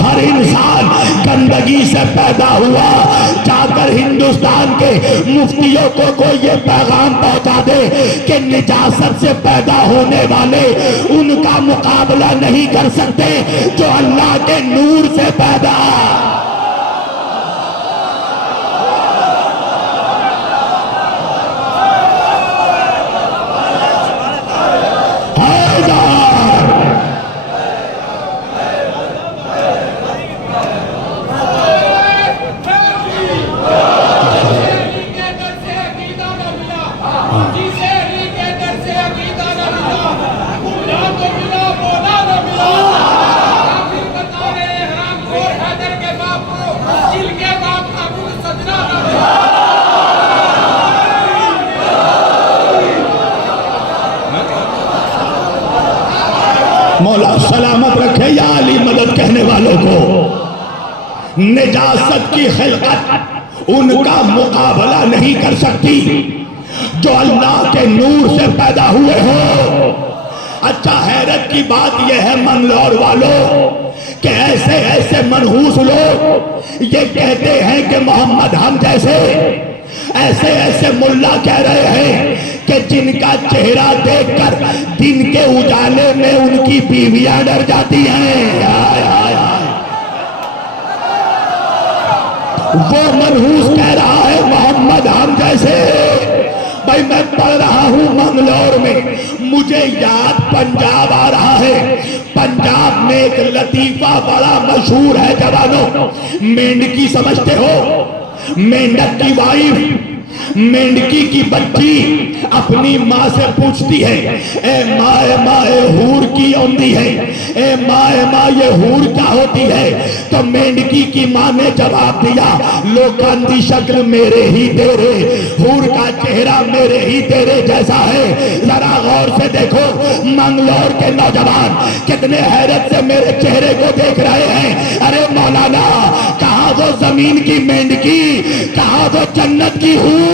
हर इंसान गंदगी से पैदा हुआ। जाकर हिंदुस्तान के मुफ्तियों को ये पैगाम पहुंचा दे कि निजासत से पैदा होने वाले उनका मुकाबला नहीं कर सकते जो अल्लाह के नूर से पैदा। मौला सलामत रखे या अली मदद कहने वालों को। निजासत की खिलकत उनका मुकाबला नहीं कर सकती जो अल्लाह के नूर से पैदा हुए हो। अच्छा, हैरत की बात यह है मंगलौर वालों कि ऐसे ऐसे मनहूस लोग ये कहते हैं कि मोहम्मद हम जैसे, ऐसे ऐसे मुल्ला कह रहे हैं कि जिनका चेहरा देखकर दिन के उजाले में उनकी बीवियां डर जाती हैं। आय आय आय। वो मनहूस कह रहा है मोहम्मद हम जैसे। भाई मैं पढ़ रहा हूं मंगलौर में, मुझे याद पंजाब आ रहा है। पंजाब में एक लतीफा बड़ा मशहूर है जवानों। मेंढकी समझते हो? मेंढक की वाइफ, मेंढकी की बच्ची अपनी माँ से पूछती है, ए माँ ए हूर की औंदी है, ए माँ ये हूर क्या होती है? तो मेंढकी की माँ ने जवाब दिया, लोकांदी शक्ल मेरे ही तेरे, हूर का चेहरा मेरे ही तेरे जैसा है। जरा गौर से देखो मंगलौर के नौजवान कितने हैरत से मेरे चेहरे को देख रहे हैं। अरे मौलाना, कहाँ वो जमीन की मेंढकी, कहाँ वो जन्नत की हूर,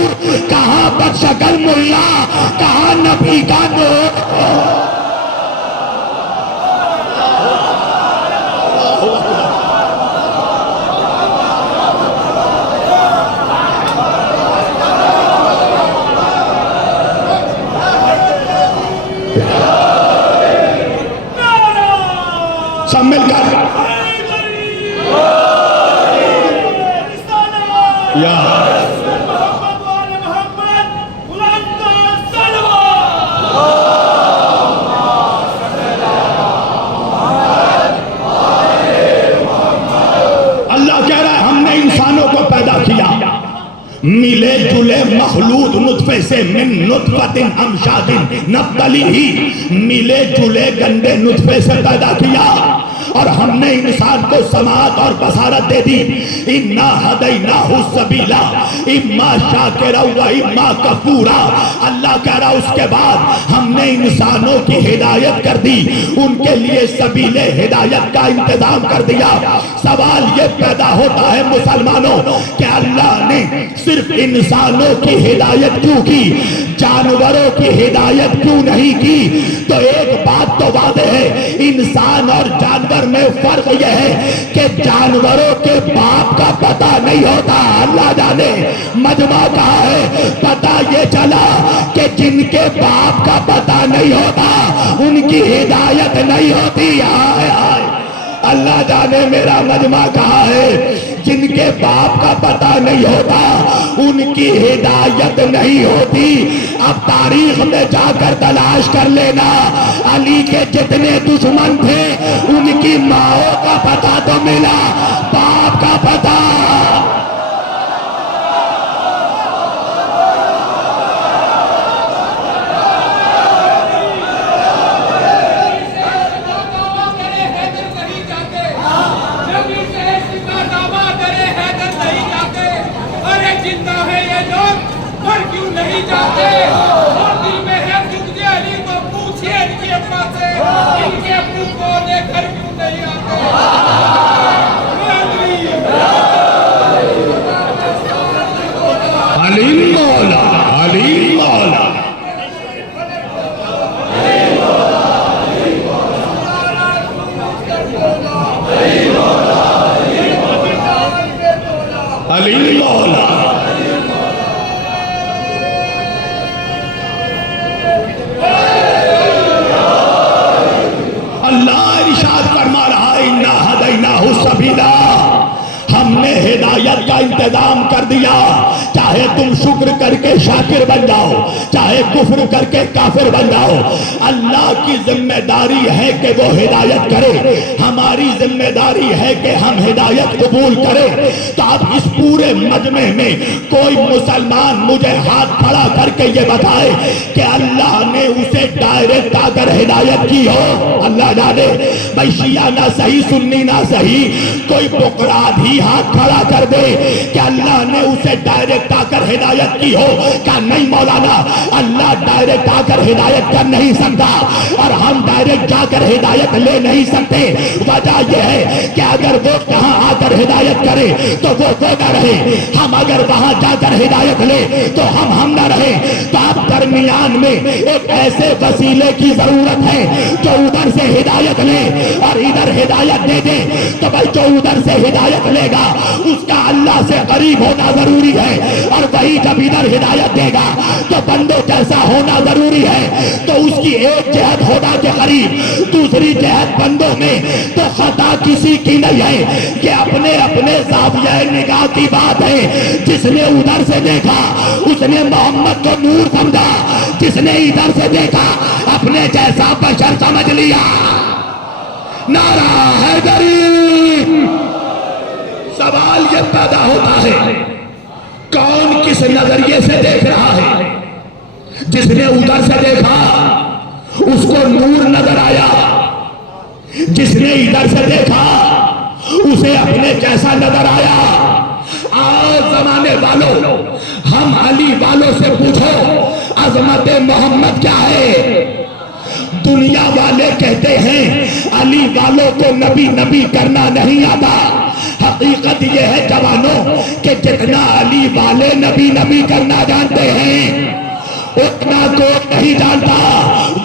कहाँ बदशक्ल मुल्ला, कहाँ नबी का नूर। सब मिलकर या मिले जुले मखलूद नुतफे से मिन नुतफतिन अमशादिन नब्तली ही, मिले जुले गंदे नुतफे से पैदा किया और हमने इंसान को समाअत और बसारत दे दी। इन्ना हदैनाहु सबीला इम्मा शाकिरा व इम्मा कफूरा। अल्लाह कह रहा उसके बाद हमने इंसानों की हिदायत कर दी, उनके लिए सबीले हिदायत का इंतजाम कर दिया। सवाल ये पैदा होता है मुसलमानों कि अल्लाह ने सिर्फ इंसानों की हिदायत क्यों की, जानवरों की हिदायत क्यों नहीं की? तो एक बात तो वादे है, इंसान और जानवर में फर्क यह है कि जानवरों के बाप का पता नहीं होता, अल्लाह जाने। मजमा कहा है, पता ये चला कि जिनके बाप का पता नहीं होता उनकी हिदायत नहीं होती। आए आए, अल्लाह जाने मेरा मजमा कहा है, जिनके बाप का पता नहीं होता उनकी हिदायत नहीं होती। अब तारीख में जाकर तलाश कर लेना, अली के जितने दुश्मन थे उनकी माओ का पता तो मिला, बाप का पता। नहीं जाते और दिल में है जुग अली तो पूछिए इनके अब्बा से, इनके अब्बू को लेकर क्यों नहीं आते? अली मौला, अली मौला। अली मौला। हिदायत का इंतजाम कर दिया। चाहे तुम शुक्र करके शाकिर बन जाओ, चाहे कुफ्र करके काफिर बन जाओ, अल्लाह की जिम्मेदारी है कि वो हिदायत करे, हमारी जिम्मेदारी है कि हम हिदायत कबूल करें। तो अब इस पूरे मजमे में कोई मुसलमान मुझे हाथ खड़ा करके ये बताए कि अल्लाह ने उसे डायरेक्ट आकर हिदायत की हो। अल्लाह जाने, भाई शिया ना सही, सुन्नी ना सही, कोई बुकराधी हाथ खड़ा कर दे कि अल्लाह ने उसे डायरेक्ट आकर हिदायत की हो। क्या नहीं मौलाना, अल्लाह डायरेक्ट आकर हिदायत कर नहीं सकता और हम डायरेक्ट जाकर हिदायत ले नहीं सकते। वजह यह है कि अगर वो यहाँ आकर हिदायत करे तो वो न रहे, हम अगर वहां जाकर हिदायत ले तो हम न रहे। तो आप दरमियान में एक ऐसे वसीले की जरूरत है जो उधर से हिदायत ले और इधर हिदायत दे दे। तो भाई जो उधर से हिदायत लेगा उसका अल्लाह से करीब होना जरूरी है, और वही जब इधर हिदायत देगा तो बंदों जैसा होना जरूरी है। तो उसकी एक जहत होना के करीब, दूसरी जहत बंदों में। तो खता किसी की नहीं है, कि अपने अपने ज़ाविया निगाह की बात है। जिसने उधर से देखा उसने मोहम्मद को नूर समझा, जिसने इधर से देखा अपने जैसा बशर समझ लिया। नारा हैदरी। सवाल ये पैदा होता है, कौन किस नजरिए से देख रहा है? जिसने उधर से देखा उसको नूर नजर आया, जिसने इधर से देखा उसे अपने जैसा नजर आया। आज जमाने वालों, हम अली वालों से पूछो अजमत मोहम्मद क्या है? दुनिया वाले कहते हैं अली वालों को नबी नबी करना नहीं आता। हकीकत यह है जवानों कि जितना अली वाले नबी नबी करना जानते हैं उतना कोई नहीं जानता।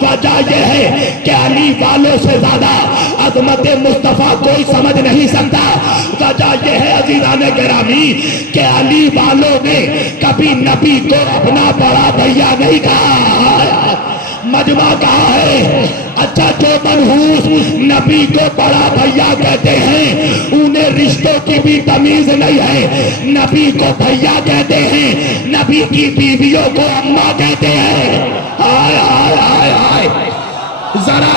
वजह यह है कि अली वालों से ज्यादा अजमत मुस्तफा कोई समझ नहीं सकता। वजह यह है अजीज़ान गिरामी कि अली वालों ने कभी नबी को अपना बड़ा भैया नहीं कहा, मजमा कहा है। अच्छा, जो मनहूस नबी को बड़ा भैया कहते हैं उन्हें रिश्तों की भी तमीज नहीं है। नबी को भैया कहते हैं, नबी की बीवियों को अम्मा कहते हैं। हाय हाय हाय हाय। जरा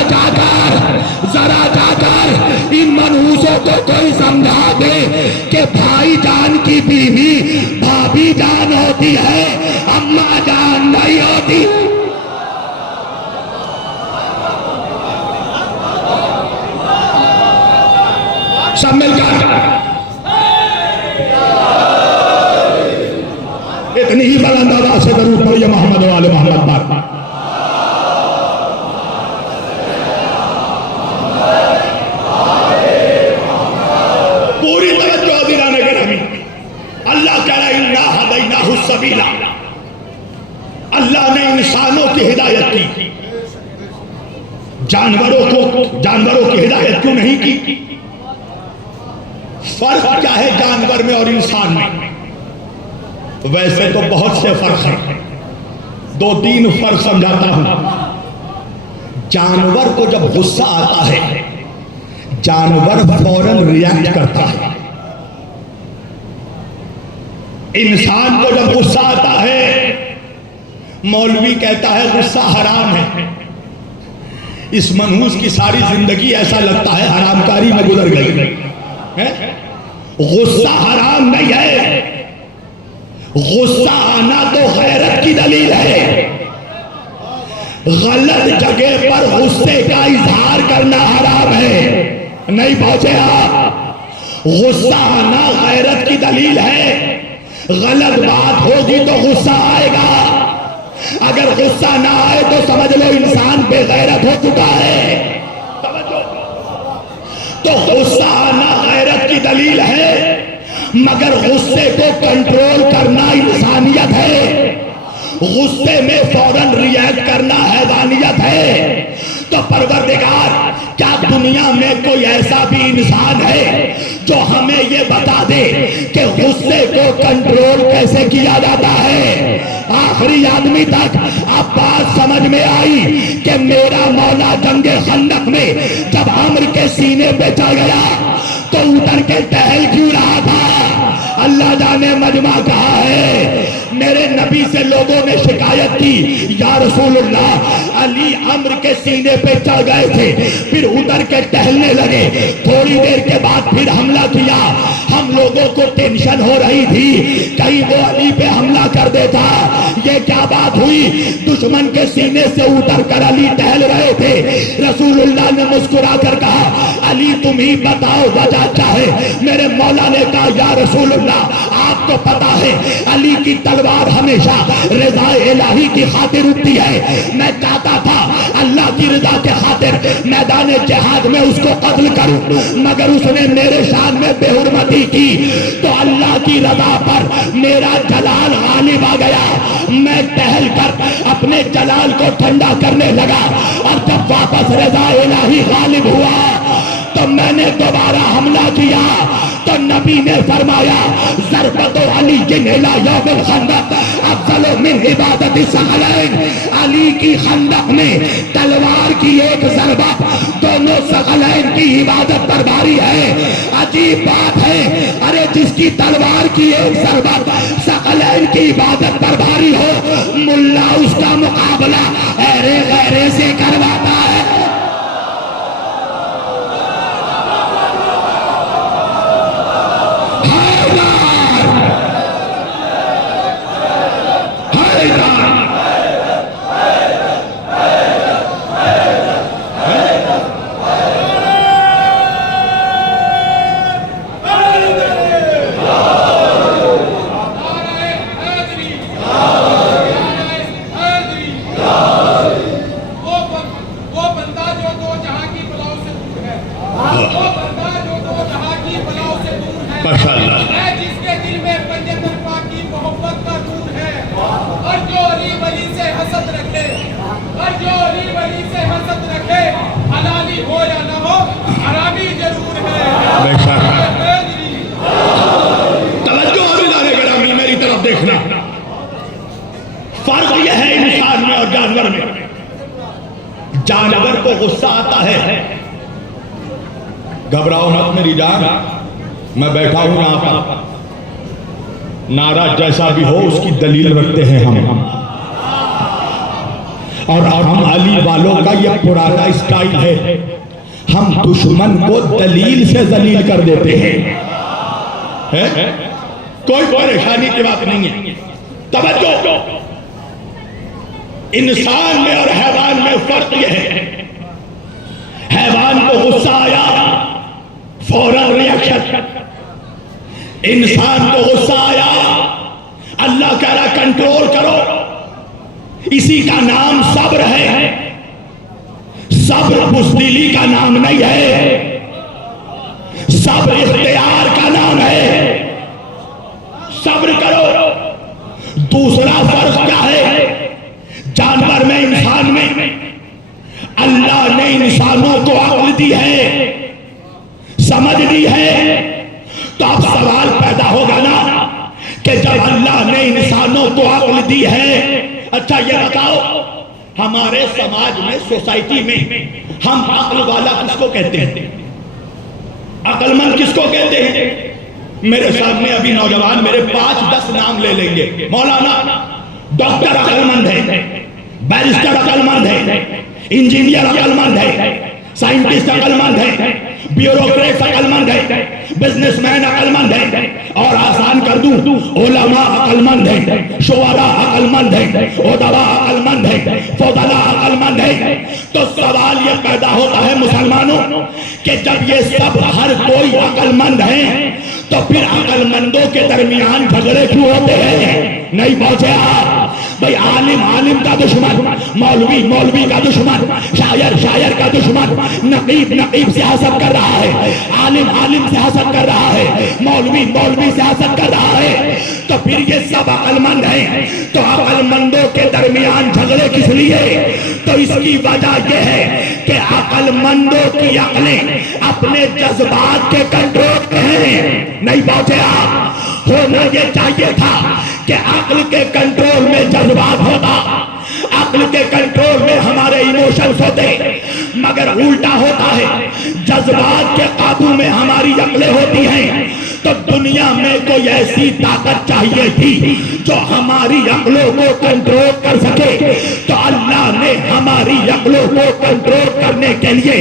जाकर इन मनहूसों को कोई समझा दे कि भाई जान की बीवी भाभी जान होती है, अम्मा जान नहीं होती। सब मिलकर इतनी ही बुलंद आवाज से दरूद पढ़िए मोहम्मद वाले मोहम्मद पर। पूरी तवज्जो दिलाने के नबी। अल्लाह कह रहा इन्ना हदैनाहु सबीला, अल्लाह ने इंसानों की हिदायत की, जानवरों की हिदायत क्यों नहीं की? फर्क क्या है जानवर में और इंसान में? वैसे तो बहुत से फर्क हैं, 2-3 फर्क समझाता हूं। जानवर को जब गुस्सा आता है जानवर फौरन रिएक्ट करता है। इंसान को जब गुस्सा आता है, मौलवी कहता है गुस्सा हराम है। इस मनहूस की सारी जिंदगी ऐसा लगता है हरामकारी में गुजर गई है। गुस्सा हराम नहीं है, गुस्सा आना तो गैरत की दलील है। गलत जगह पर गुस्से का इजहार करना हराम है। नहीं पहुंचे आप? गुस्सा आना गैरत की दलील है। गलत बात होगी तो गुस्सा आएगा, अगर गुस्सा ना आए तो समझ लो इंसान बेगैरत हो चुका है। तो गुस्सा आना गैरत की दलील है, मगर गुस्से को कंट्रोल करना इंसानियत है। गुस्से में फौरन रिएक्ट करना हैवानियत है। तो परवरदिगार, क्या दुनिया में कोई ऐसा भी इंसान है जो हमें ये बता दे कि गुस्से को कंट्रोल कैसे किया जाता है? आखिरी आदमी तक अब बात समझ में आई कि मेरा मौला जंगे खंदक में जब अम्र के सीने पे चढ़ गया तो उतर के टहल क्यों रहा था? अल्लाह मजमा कहा है, मेरे नबी से लोगों ने शिकायत की, या रसूलुल्लाह अली अम्र के सीने पे चढ़ गए थे, फिर उतर के टहलने लगे, थोड़ी देर के बाद फिर हमला किया। हम लोगों को टेंशन हो रही थी कहीं वो अली पे हमला कर देता। ये क्या बात हुई? दुश्मन के सीने से उतर कर अली टहल रहे थे। रसूलुल्लाह ने मुस्कुरा कर कहा, अली तुम ही बताओ वजह क्या है? मेरे मौला ने कहा, या रसूलुल्लाह आपको पता है अली की तलवार हमेशा रज़ा इलाही की खातिर उठती है। मैं चाहता था अल्लाह की रजा के खातिर मैदान जिहाद में उसको कत्ल करूं, मगर उसने मेरे शान में बेहुरमती की, तो अल्लाह की रजा पर मेरा जलाल गालिब आ गया। मैं टहल कर अपने जलाल को ठंडा करने लगा, और जब वापस रज़ा इलाही गालिब हुआ तो मैंने दोबारा हमला किया। तो नबी ने फरमाया, ज़रबतो अली जिन्हिला यौमिल खंदक अफ़ज़ल मिन इबादति सकलैन। अली की खंदक में तलवार की एक ज़रबा दोनों सकलैन की इबादत पर भारी है। अजीब बात है, अरे जिसकी तलवार की एक ज़रबा सकलैन की इबादत पर भारी हो, मुल्ला उसका मुकाबला ऐरे गैरे से करवाता है। जिसके दिल में पंजतन पाक की मोहब्बत का नूर है, और जो अली वली से हसद रखे, और जो अली वली से हसद रखे, हलाली हो या न हो हरामी जरूर है। तवज्जो हज़रात गिरामी, मेरी तरफ देखना। फर्क यह है इंसान में और जानवर में। जानवर को गुस्सा आता है, घबराओ मत मेरी जान, मैं बैठा हूं यहां पर, नाराज जैसा भी हो उसकी दलील रखते हैं हम। और हम अली वालों का यह पुराना स्टाइल है, हम दुश्मन को दलील से जलील कर देते हैं। है? कोई परेशानी की बात नहीं है। तवज्जो, इंसान में और हैवान में फर्क यह है, हैवान को गुस्सा आया फौरन रिएक्शन, इंसान को गुस्सा आया अल्लाह कह रहा कंट्रोल करो। इसी का नाम सब्र है। सब्र बुज़दिली का नाम नहीं है, सब्र इख्तियार का नाम है। सब्र करो। दूसरा फर्क क्या है जानवर में इंसान में? अल्लाह ने इंसानों को अक्ल दी है, समझ दी है। तो अब सवाल पैदा होगा ना कि जब अल्लाह ने इंसानों को अक्ल दी है, अच्छा ये बताओ हमारे समाज में, सोसाइटी में हम अक्ल वाला किसको कहते हैं? अक्लमंद किसको कहते हैं? मेरे सामने अभी नौजवान मेरे 5-10 नाम ले लेंगे। मौलाना डॉक्टर अक्लमंद है, बैरिस्टर अक्लमंद है, इंजीनियर अक्लमंद है, साइंटिस्ट अक्लमंद है, ब्यूरोक्रेट अक्लमंद है, बिजनेसमैन अक्लमंद है, और आसान कर दूं उलमा अक्लमंद है, शुअरा अक्लमंद है, उदवा अक्लमंद है, फौदला अक्लमंद है। तो सवाल ये पैदा होता है मुसलमानों कि जब ये सब हर कोई अक्लमंद है तो फिर अक्लमंदों के दरमियान झगड़े क्यों होते हैं? नहीं पहुंचे आप भाई। आलिम आलिम का दुश्मन, मौलवी मौलवी का दुश्मन, शायर शायर का दुश्मन, नकीब नकीब से हसद कर रहा है, आलिम आलिम से हसद कर रहा है, मौलवी मौलवी से हसद कर रहा है। तो फिर ये सब अक्लमंद हैं, तो अक्लमंदों के दरमियान झगड़े किस लिए? तो इसकी वजह यह है कि अक्लमंदों की अक्लें अपने जज्बात के कंट्रोल में हैं। नहीं पहुंचे आप। होना ये चाहिए था कि अक्ल के कंट्रोल में जज्बात होता, अक्ल के कंट्रोल में हमारे इमोशंस होते, मगर उल्टा होता है। जज्बात के काबू में हमारी अक्लें होती हैं, तो दुनिया में कोई ऐसी ताकत चाहिए थी जो हमारी अक्लों को कंट्रोल कर सके। तो अल्लाह ने हमारी अक्लों को कंट्रोल करने के लिए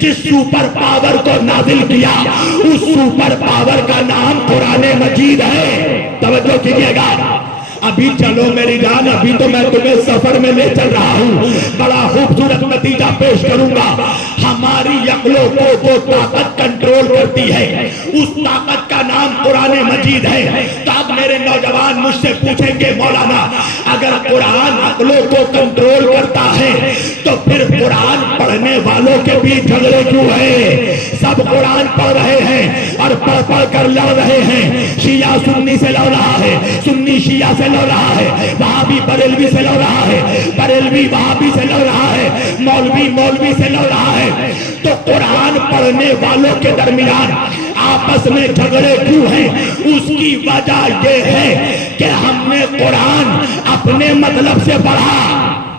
जिस सुपर पावर को नाजिल किया, उस सुपर पावर का नाम कुरान मजीद है। तवज्जो कीजिएगा। अभी चलो मेरी जान, अभी तो मैं तुम्हें सफर में ले चल रहा हूँ, बड़ा खूबसूरत नतीजा पेश करूंगा। हमारी अक्लों को जो ताकत कंट्रोल करती है, उस ताकत का नाम कुरान मजीद है। तो अब मेरे नौजवान मुझसे पूछेंगे, मौलाना अगर कुरान अक्लों को कंट्रोल करता है तो फिर कुरान पढ़ने वालों के बीच झगड़े क्यों है? सब कुरान पढ़ रहे हैं और पढ़ पढ़ कर लड़ रहे हैं। शिया सुन्नी से लड़ रहा है, सुन्नी शिया से लड़ रहा है, वहाबी बरेलवी से लड़ रहा है, बरेलवी वहाबी से लड़ रहा है, मौलवी मौलवी से लड़ रहा है। तो कुरान पढ़ने वालों के दरमियान आपस में झगड़े क्यों हैं? उसकी वजह यह है कि हमने कुरान अपने मतलब से पढ़ा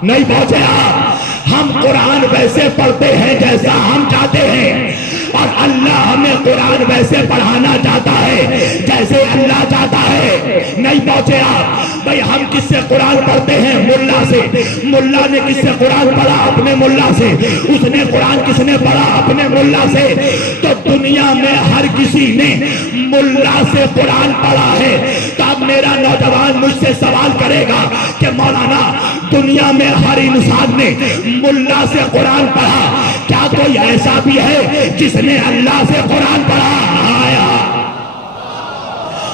नहीं। पहुंचे आप? हम कुरान वैसे पढ़ते हैं जैसा हम चाहते हैं, और अल्लाह हमें कुरान वैसे पढ़ाना चाहता है जैसे अल्लाह चाहता है। नहीं पहुंचे आप? भाई हम किससे कुरान पढ़ते हैं? मुल्ला से। मुल्ला ने किससे कुरान पढ़ा? अपने मुल्ला से। उसने कुरान किसने पढ़ा? अपने मुल्ला से। तो दुनिया में हर किसी ने मुल्ला से कुरान पढ़ा है। तो अब मेरा नौजवान मुझसे सवाल करेगा कि मौलाना दुनिया में हर इंसान ने मुल्ला से कुरान पढ़ा, क्या कोई ऐसा भी है जिसने अल्लाह से कुरान पढ़ा? आया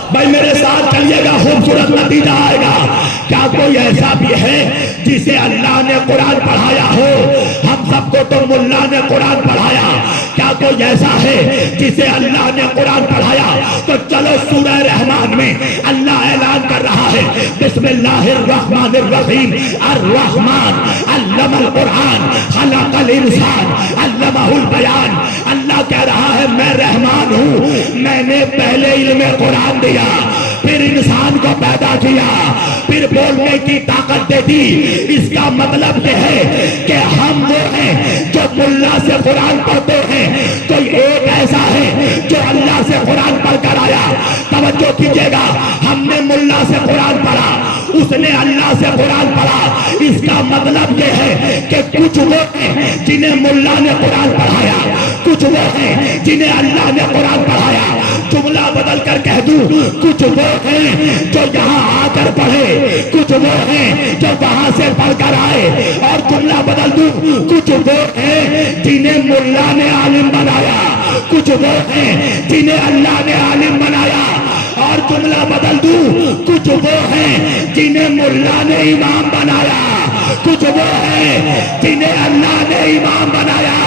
भाई मेरे साथ चलिएगा, खूबसूरत नतीजा आएगा। क्या कोई ऐसा भी है जिसे अल्लाह ने कुरान पढ़ाया हो? हम सबको तो मुल्ला ने कुरान पढ़ाया, क्या कोई ऐसा है जिसे अल्लाह ने कुरान पढ़ाया? तो चलो सूरह रहमान में अल्लाह ऐलान कर रहा है, बिस्मिल्लाहिर्रहमानिर्रहीम, अर्रहमान अल्लमल कुरान खलकल इंसान अल्लमहुल बयान। अल्लाह कह रहा है मैं रहमान हूँ, मैंने पहले इल्म कुरान दिया, फिर इंसान को पैदा किया, फिर बोलने की ताकत दे दी। इसका मतलब यह है कि हम वो हैं जो मुल्ला से कुरान पढ़ते हैं, कोई एक ऐसा है जो अल्लाह से कुरान पढ़कर आया। तवज्जो कीजिएगा, हमने मुल्ला से कुरान पढ़ा, उसने अल्लाह से कुरान पढ़ा। इसका मतलब यह है कि कुछ वो हैं जिन्हें मुल्ला ने कुरान पढ़ाया, कुछ वो हैं जिन्हें अल्लाह ने कुरान पढ़ाया। जुमला बदल कर कह दूं, कुछ वो हैं जो यहाँ आकर पढ़े, कुछ वो हैं जो वहां से पढ़कर आए। और जुमला बदल दूं, कुछ वो हैं जिन्हें मुल्ला ने आलिम बनाया, कुछ वो हैं जिन्हें अल्लाह ने आलिम बनाया। और जुमला बदल दूं, कुछ वो हैं जिन्हें मुल्ला ने इमाम बनाया, कुछ वो हैं जिन्हें अल्लाह ने इमाम बनाया।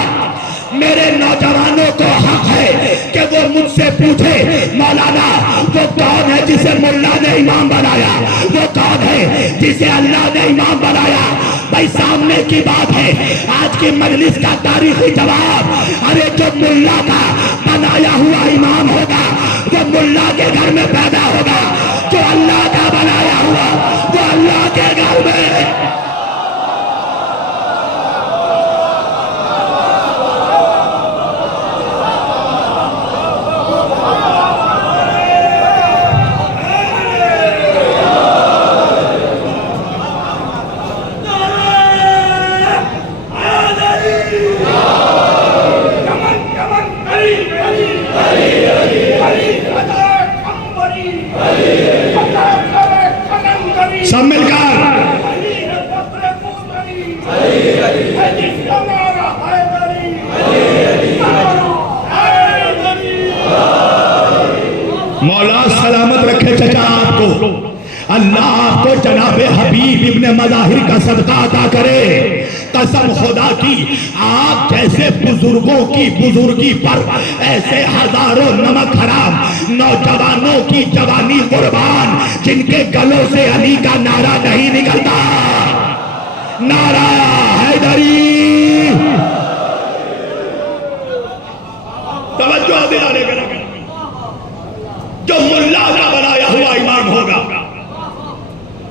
मेरे नौजवानों को हक है कि वो मुझसे पूछे, मौलाना वो कौन है जिसे मुल्ला ने इमाम बनाया? वो कौन है जिसे अल्लाह ने इमाम बनाया? भाई सामने की बात है, आज की मजलिस का तारीखी जवाब। अरे जो मुल्ला का बनाया हुआ इमाम होगा वो मुल्ला के घर में पैदा होगा, जो अल्लाह का बनाया हुआ वो अल्लाह के घर में। सब मिलकर मौला सलामत रखे चचा आपको, अल्लाह आपको जनाबे हबीब इब्ने मज़ाहिर का सदका अता करे। कसम खुदा की, आप जैसे बुजुर्गों की बुजुर्गी पर ऐसे हजारों नमक हराम नौजवानों की जवानी कुर्बान, जिनके गलों से अली का नारा नहीं निकलता, नारा हैदरी। तवज्जो दिलाने का, जो मुल्ला का बनाया हुआ इमाम होगा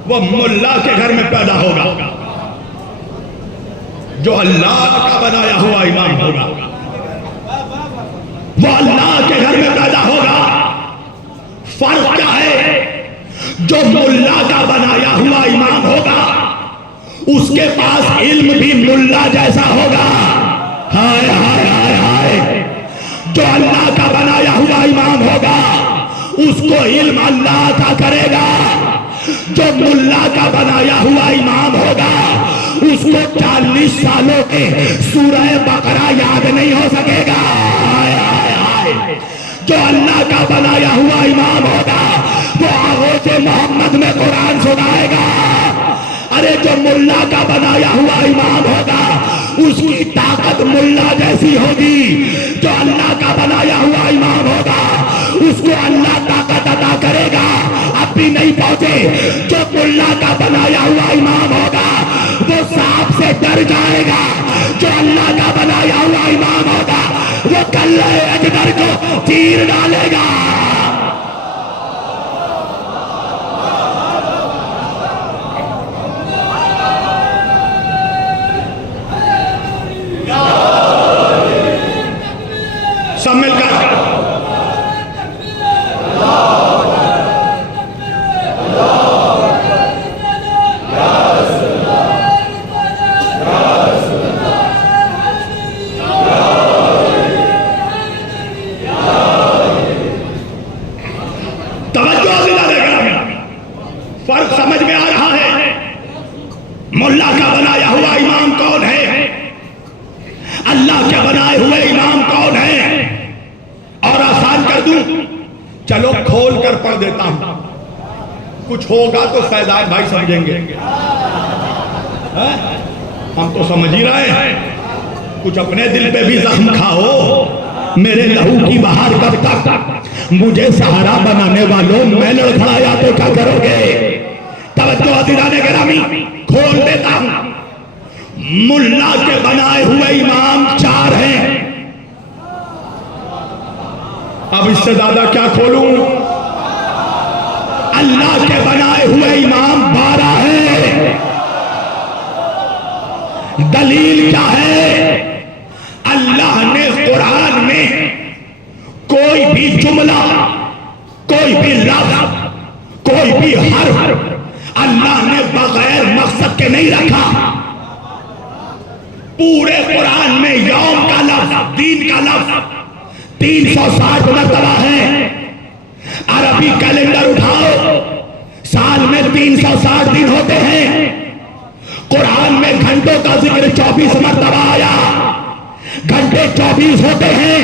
वो मुल्ला के घर में पैदा होगा, जो अल्लाह का बनाया हुआ इमाम होगा वो अल्लाह के घर में पैदा होगा। इल्म भी मुल्ला जैसा होगा। हाय हाय हाय हाय। जो अल्लाह का बनाया हुआ इमाम होगा उसको इल्म अल्लाह का करेगा। जो मुल्ला का बनाया हुआ इमाम होगा उसको 40 सालों के सूरह बकरा याद नहीं हो सकेगा। हाय हाय हाय। जो अल्लाह का बनाया हुआ इमाम होगा वो आगोश मोहम्मद में कुरान सुनाएगा। अरे जो मुल्ला का बनाया हुआ इमाम होगा उसकी ताकत मुल्ला जैसी होगी। जो अल्लाह का बनाया हुआ इमाम होगा उसको अल्लाह ताकत अता करेगा। अब भी नहीं पहुंचे। जो मुल्ला का बनाया हुआ इमाम होगा वो सांप से डर जाएगा। जो अल्लाह का बनाया हुआ इमाम होगा वो कल्ले अजगर को तीर डालेगा। सब मिलकर फर्क समझ में आ रहा है। मुल्ला का बनाया हुआ इमाम कौन है, अल्लाह के बनाए हुए इमाम कौन है। और आसान कर दूं, चलो खोल कर पढ़ देता हूं, कुछ होगा तो फैजान भाई समझेंगे। हम तो समझ ही रहे हैं। कुछ अपने दिल पे भी जख्म खाओ। मेरे लहू की बहार कब तक, मुझे सहारा बनाने वालों मैं लड़खड़ाया तो क्या करोगे। तवज्जो अज़ीज़ाने गिरामी, खोल देता हूं। मुल्ला के बनाए हुए इमाम 4 हैं। अब इससे ज्यादा क्या खोलूं। अल्लाह के बनाए हुए इमाम 12 हैं। दलील क्या है, अल्लाह ने कुरान में कोई भी जुमला, कोई भी लफ्ज, कोई भी हर्फ अल्लाह ने बगैर मकसद के नहीं रखा। पूरे कुरान में यौम का लफ्ज, दीन का लफ्ज 360 मरतबा है। अरबी कैलेंडर उठाओ, साल में 360 दिन होते हैं। कुरान में घंटों का जिक्र 24 मरतबा आया। घंटे 24 होते हैं।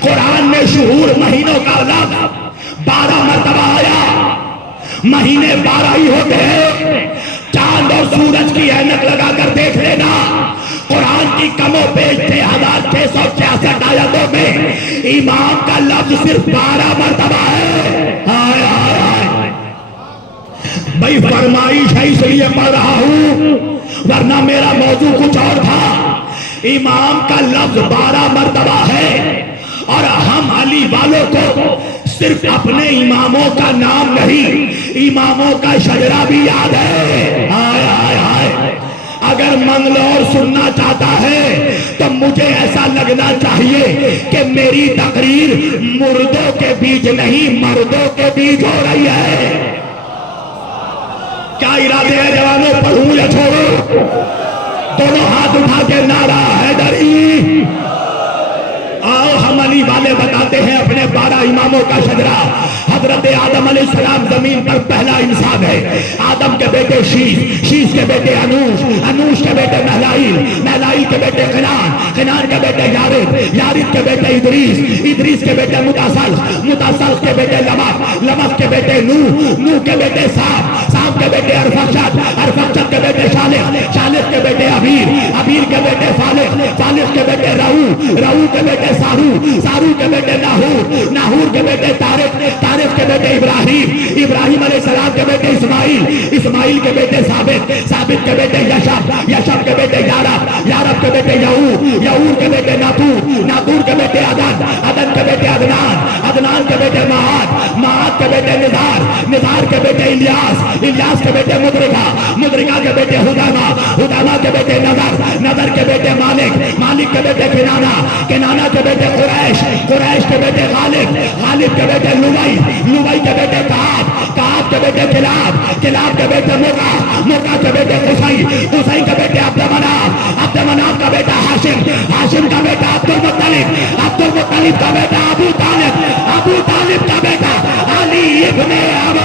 कुरान में शुहूर महीनों का लफ्ज 12 मरतबा आया। महीने 12 ही होते हैं। चांद और सूरज की ऐनक लगाकर देख लेना, कुरान की कमो पेश 6666 आयतों में इमाम का लफ्ज सिर्फ 12 मरतबा है। हाय हाय हाय। भाई फरमाइश है इसलिए पढ़ रहा हूं, वरना मेरा मौजू कुछ और था। इमाम का लफ्ज 12 मरतबा है और हम अली वालों को सिर्फ अपने इमामों का नाम नहीं, इमामों का शजरा भी याद है। हाय हाय हाय। अगर मंगलौर सुनना चाहता है तो मुझे ऐसा लगना चाहिए कि मेरी तकरीर मुर्दों के बीच नहीं मर्दों के बीच हो रही है। क्या इरादे हैं जवानों, पढ़ूं या छोड़ूं। दोनों हाथ उठा के नारा हैदरी। आओ हम अली वाले बताते हैं अपने 12 इमामों का शजरा। हजरत आदम अलैहिस्सलाम जमीन पर पहला इंसान है। आदम के बेटे शीश, शीश के बेटे अनूश, अनूश के बेटे महलाइल, महलाइल के बेटे किनान, किनान के बेटे यारिद, यारिद के बेटे इदरीस, इदरीस के बेटे मुतासल, मुतासल के बेटे लमक, लमक के बेटे नूह, नूह के बेटे साब, साब के बेटे अरफक्षद, अरफक्षद के बेटे शालिह, शालिह के बेटे अबीर, अबीर के बेटे फालिह, फालिह के बेटे रहू, रहू के बेटे सारू, सारू के बेटे नाहूर, नाहूर के बेटे तारिक, तारिक के बेटे इब्राहिम, इब्राहिम अलैहिस्सलाम के बेटे इस्माइल, इस्माइल के बेटे साबित, साबित के बेटे यशब, यशब के बेटे यारब, यारब के बेटे यहूर, यहूर के बेटे नातूर, नातूर के बेटे अदन, अदन के बेटे अदनान, अदनान के बेटे महाद, महाद के बेटे निजार, निजार के बेटे इलियास, इलियास के बेटे मुद्रिका, मुद्रिका के बेटे हुदामा, हुदामा के बेटे नजर, नजर के बेटे मालिक, मालिक के बेटे किनाना, किनाना के बेटे कुरैश, कुरैश के बेटे गालिब, गालिब के बेटे लुबई, लुबई के बेटे काब, काब के बेटे किलाब, किलाब के बेटे मुर्रा, मुर्रा के बेटे कुसई, कुसई के बेटे अब्दुल अब्द मनाफ का बेटा हाशिम, हाशिम का बेटा अब्दुल मुत्तलिब, अब्दुल मुत्तलिब का बेटा अबू तालिब, अबू तालिब का बेटा अली इब्ने अबा।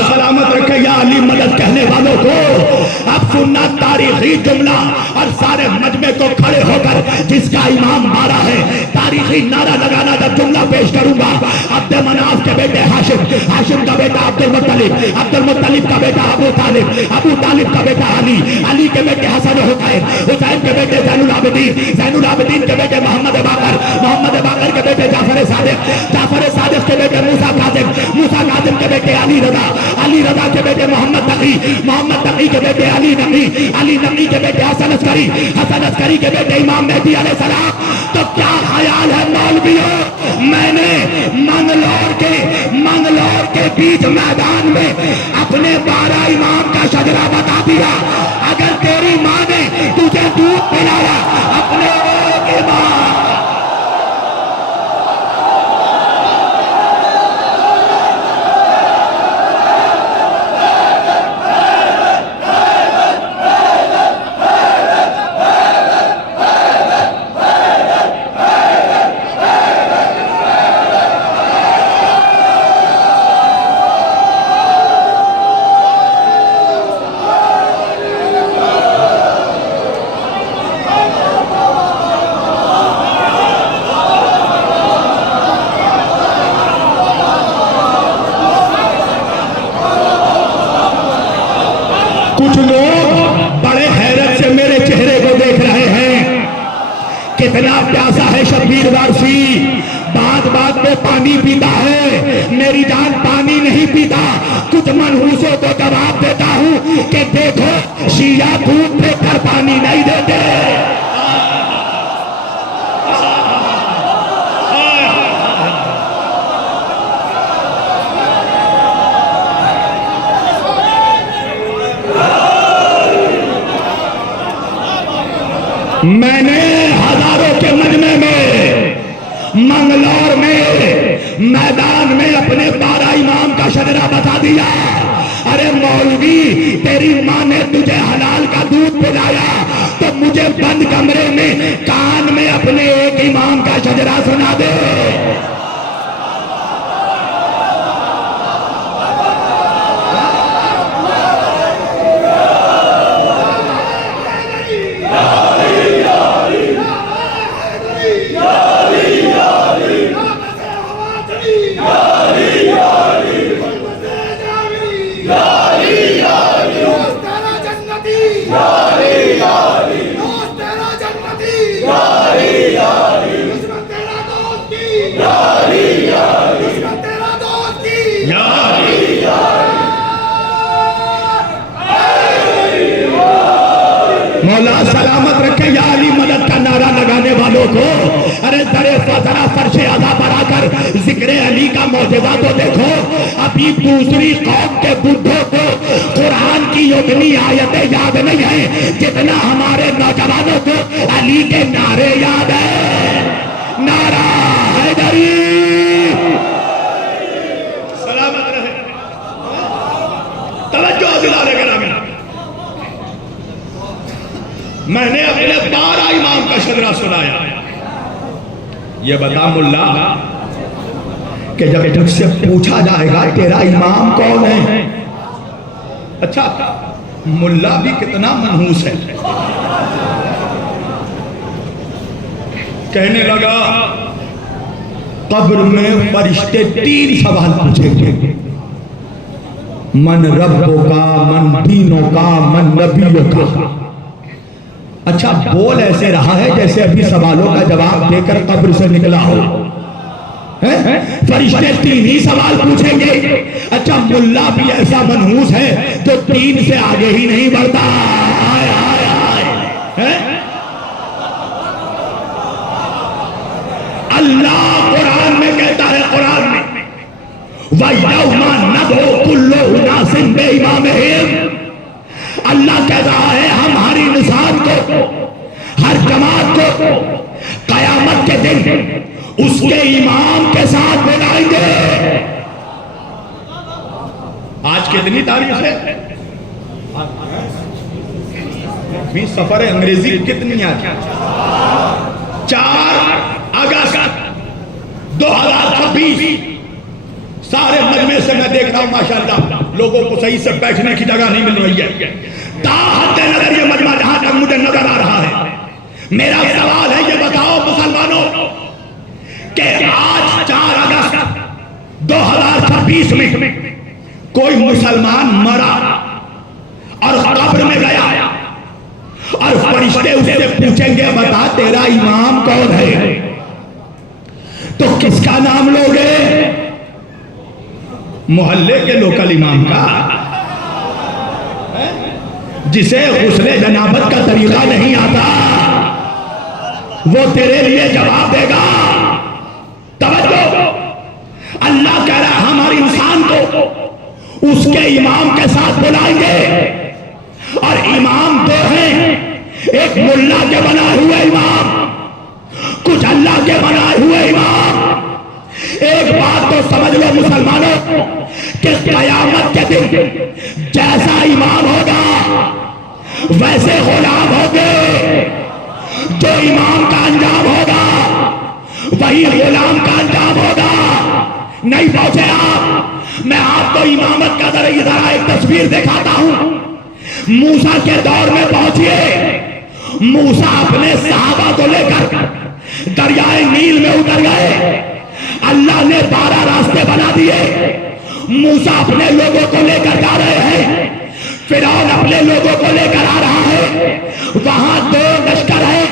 सलामत रखे या अली मदद कहने वालों को अब सुनना तारीखी जुमला और सारे मजमे को खड़े होकर जिसका इमाम मारा है तारीखी नारा लगाना जब जुमला पेश करूंगा। अब्द मनाफ के बेटे हाशिम, हाशिम का बेटा अब्दुल मुत्तलिब, अब्दुल मुत्तलिब का बेटा अबू तालिब, अबू तालिब का बेटा अली, अली के बेटे हसन हुसैन, हुसैन के बेटे जैनुल आबिदीन, जैनुल आबिदीन के बेटे मोहम्मद बाकर, मोहम्मद बाकर के बेटे जाफर सादिक, जाफर सादिक के बेटे मूसा काजिम, मूसा काजिम के बेटे अली रजा, अली रजा के बेटे मोहम्मद तकी, मोहम्मद तकी के बेटे अली नकी, अली नकी के बेटे हसन अस्करी, हसन अस्करी के बेटे इमाम मेहदी अलैहिस्सलाम। तो क्या ख्याल है मौलवियों, मैंने मंगलौर के बीच मैदान में अपने 12 इमाम का शजरा बता दिया। अगर तेरी माँ ने तुझे दूध पिलाया अपने एक इमाम, कुछ लोग बड़े हैरत से मेरे चेहरे को देख रहे हैं। कितना प्यासा है शब्बीर वारसी, बात बात पे पानी पीता है, मेरी जान पानी नहीं पीता। कुछ मनहूसों को जवाब देता हूं कि देखो शिया दूध देकर पानी नहीं देते। मैंने हजारों के मजमे में मंगलौर में मैदान में अपने 12 इमाम का शजरा बता दिया। अरे मौलवी, तेरी माँ ने तुझे हलाल का दूध पिलाया तो मुझे बंद कमरे में कान में अपने एक इमाम का शजरा सुना दे। मौला सलामत रखे या अली मदद का नारा लगाने वालों को। अरे जरा फर्शे अदा पर आकर जिक्र अली का मौजूदा तो देखो। अभी दूसरी कौम के बुद्धों को कुरान की उतनी आयतें याद नहीं है जितना हमारे नौजवानों को अली के नारे याद है। नारा हैदरी, सलामत रहे। तवज्जो दिलाने का नाम। मैंने अपने 12 इमाम का शजरा सुनाया। ये बता मुल्ला कि जब तुझसे पूछा जाएगा तेरा इमाम कौन है, अच्छा मुल्ला भी कितना मनहूस है। कहने लगा कब्र में फरिश्ते 3 सवाल पूछेंगे। मन रब्बों का, मन दीनों का, मन नबियों का। अच्छा, बोल ऐसे रहा है जैसे अभी सवालों का जवाब देकर कब्र से निकला हो। फरिश्ते 3 ही सवाल पूछेंगे। अच्छा, मुल्ला भी ऐसा मनहूस है जो 3 से आगे ही नहीं बढ़ता। आय, आय, आय, अल्लाह कुरान में कहता है, कुरान में वयौमा नदो कुल्लु उनासिन बिइमामिहिम, अल्लाह कह रहा है हम हर इंसान को, हर जमात को कयामत के दिन उसके इमाम के साथ बुलाएंगे। आज कितनी तारीख है? भी सफर अंग्रेजी कितनी आज? 4 अगस्त 2026। सारे मजमे से मैं देख रहा हूं माशाअल्लाह लोगों को सही से बैठने की जगह नहीं मिल रही है। ताहत नगर ये मजमा जहां तक मुझे नजर आ रहा है, मेरा सवाल है, ये बताओ मुसलमानों कि आज 4 अगस्त 2026 में कोई मुसलमान मरा और कब्र में गया और फरिश्ते उससे पूछेंगे बता तेरा इमाम कौन है, तो किसका नाम लोगे? मोहल्ले के लोकल इमाम का, जिसे गुस्ले जनाबत का तरीका नहीं आता, वो तेरे लिए जवाब देगा। तवज्जो, अल्लाह कह रहा है हम हर इंसान को उसके इमाम के साथ बुलाएंगे, और इमाम 2 हैं, एक मुल्ला के बनाए हुए इमाम, कुछ अल्लाह के बनाए हुए इमाम। एक बात तो समझ लो मुसलमानों कि कयामत के दिन जैसा इमाम होगा वैसे गुलाम होंगे। जो इमाम का अंजाम होगा वही गुलाम का अंजाम होगा। नहीं पहुंचे आप? मैं आपको इमामत का जरा एक तस्वीर दिखाता हूं। मूसा के दौर में पहुंचिए। मूसा अपने सहाबा को लेकर दरियाए नील में उतर गए। अल्लाह ने 12 रास्ते बना दिए। मूसा अपने लोगों को लेकर जा रहे हैं, फिरौन अपने लोगों को लेकर आ रहा है। वहां 2 लश्कर है,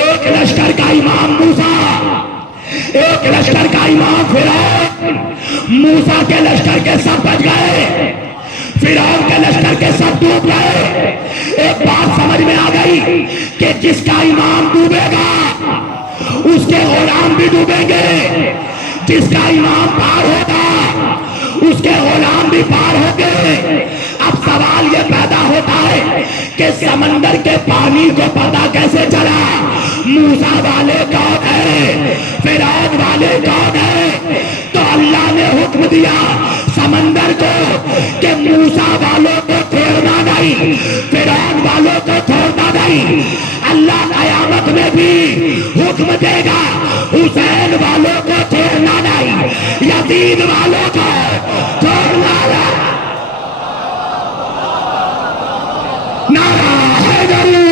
एक लश्कर का इमाम मूसा, एक लश्कर का इमाम फिरौन। मूसा के लश्कर के सब बच गए, फिरौन के लश्कर के सब डूब गए। एक बात समझ में आ गई कि जिसका इमाम डूबेगा उसके गुलाम भी डूबेंगे, जिसका इमाम पार होगा उसके गुलाम भी पार होंगे। अब सवाल ये पैदा होता है कि समंदर के पानी को पता कैसे चला? मूसा वाले कौन है, फिरौन वाले कौन है? तो अल्लाह ने हुक्म दिया समंदर को कि मूसा वालों को छोड़ना नहीं, फिरौन वालों को छोड़ना नहीं। अल्लाह कयामत में भी हुक्म देगा हुसैन वालों को छोड़ना नहीं, यजीद वालों को छोड़ना नहीं। नारा हैदरी।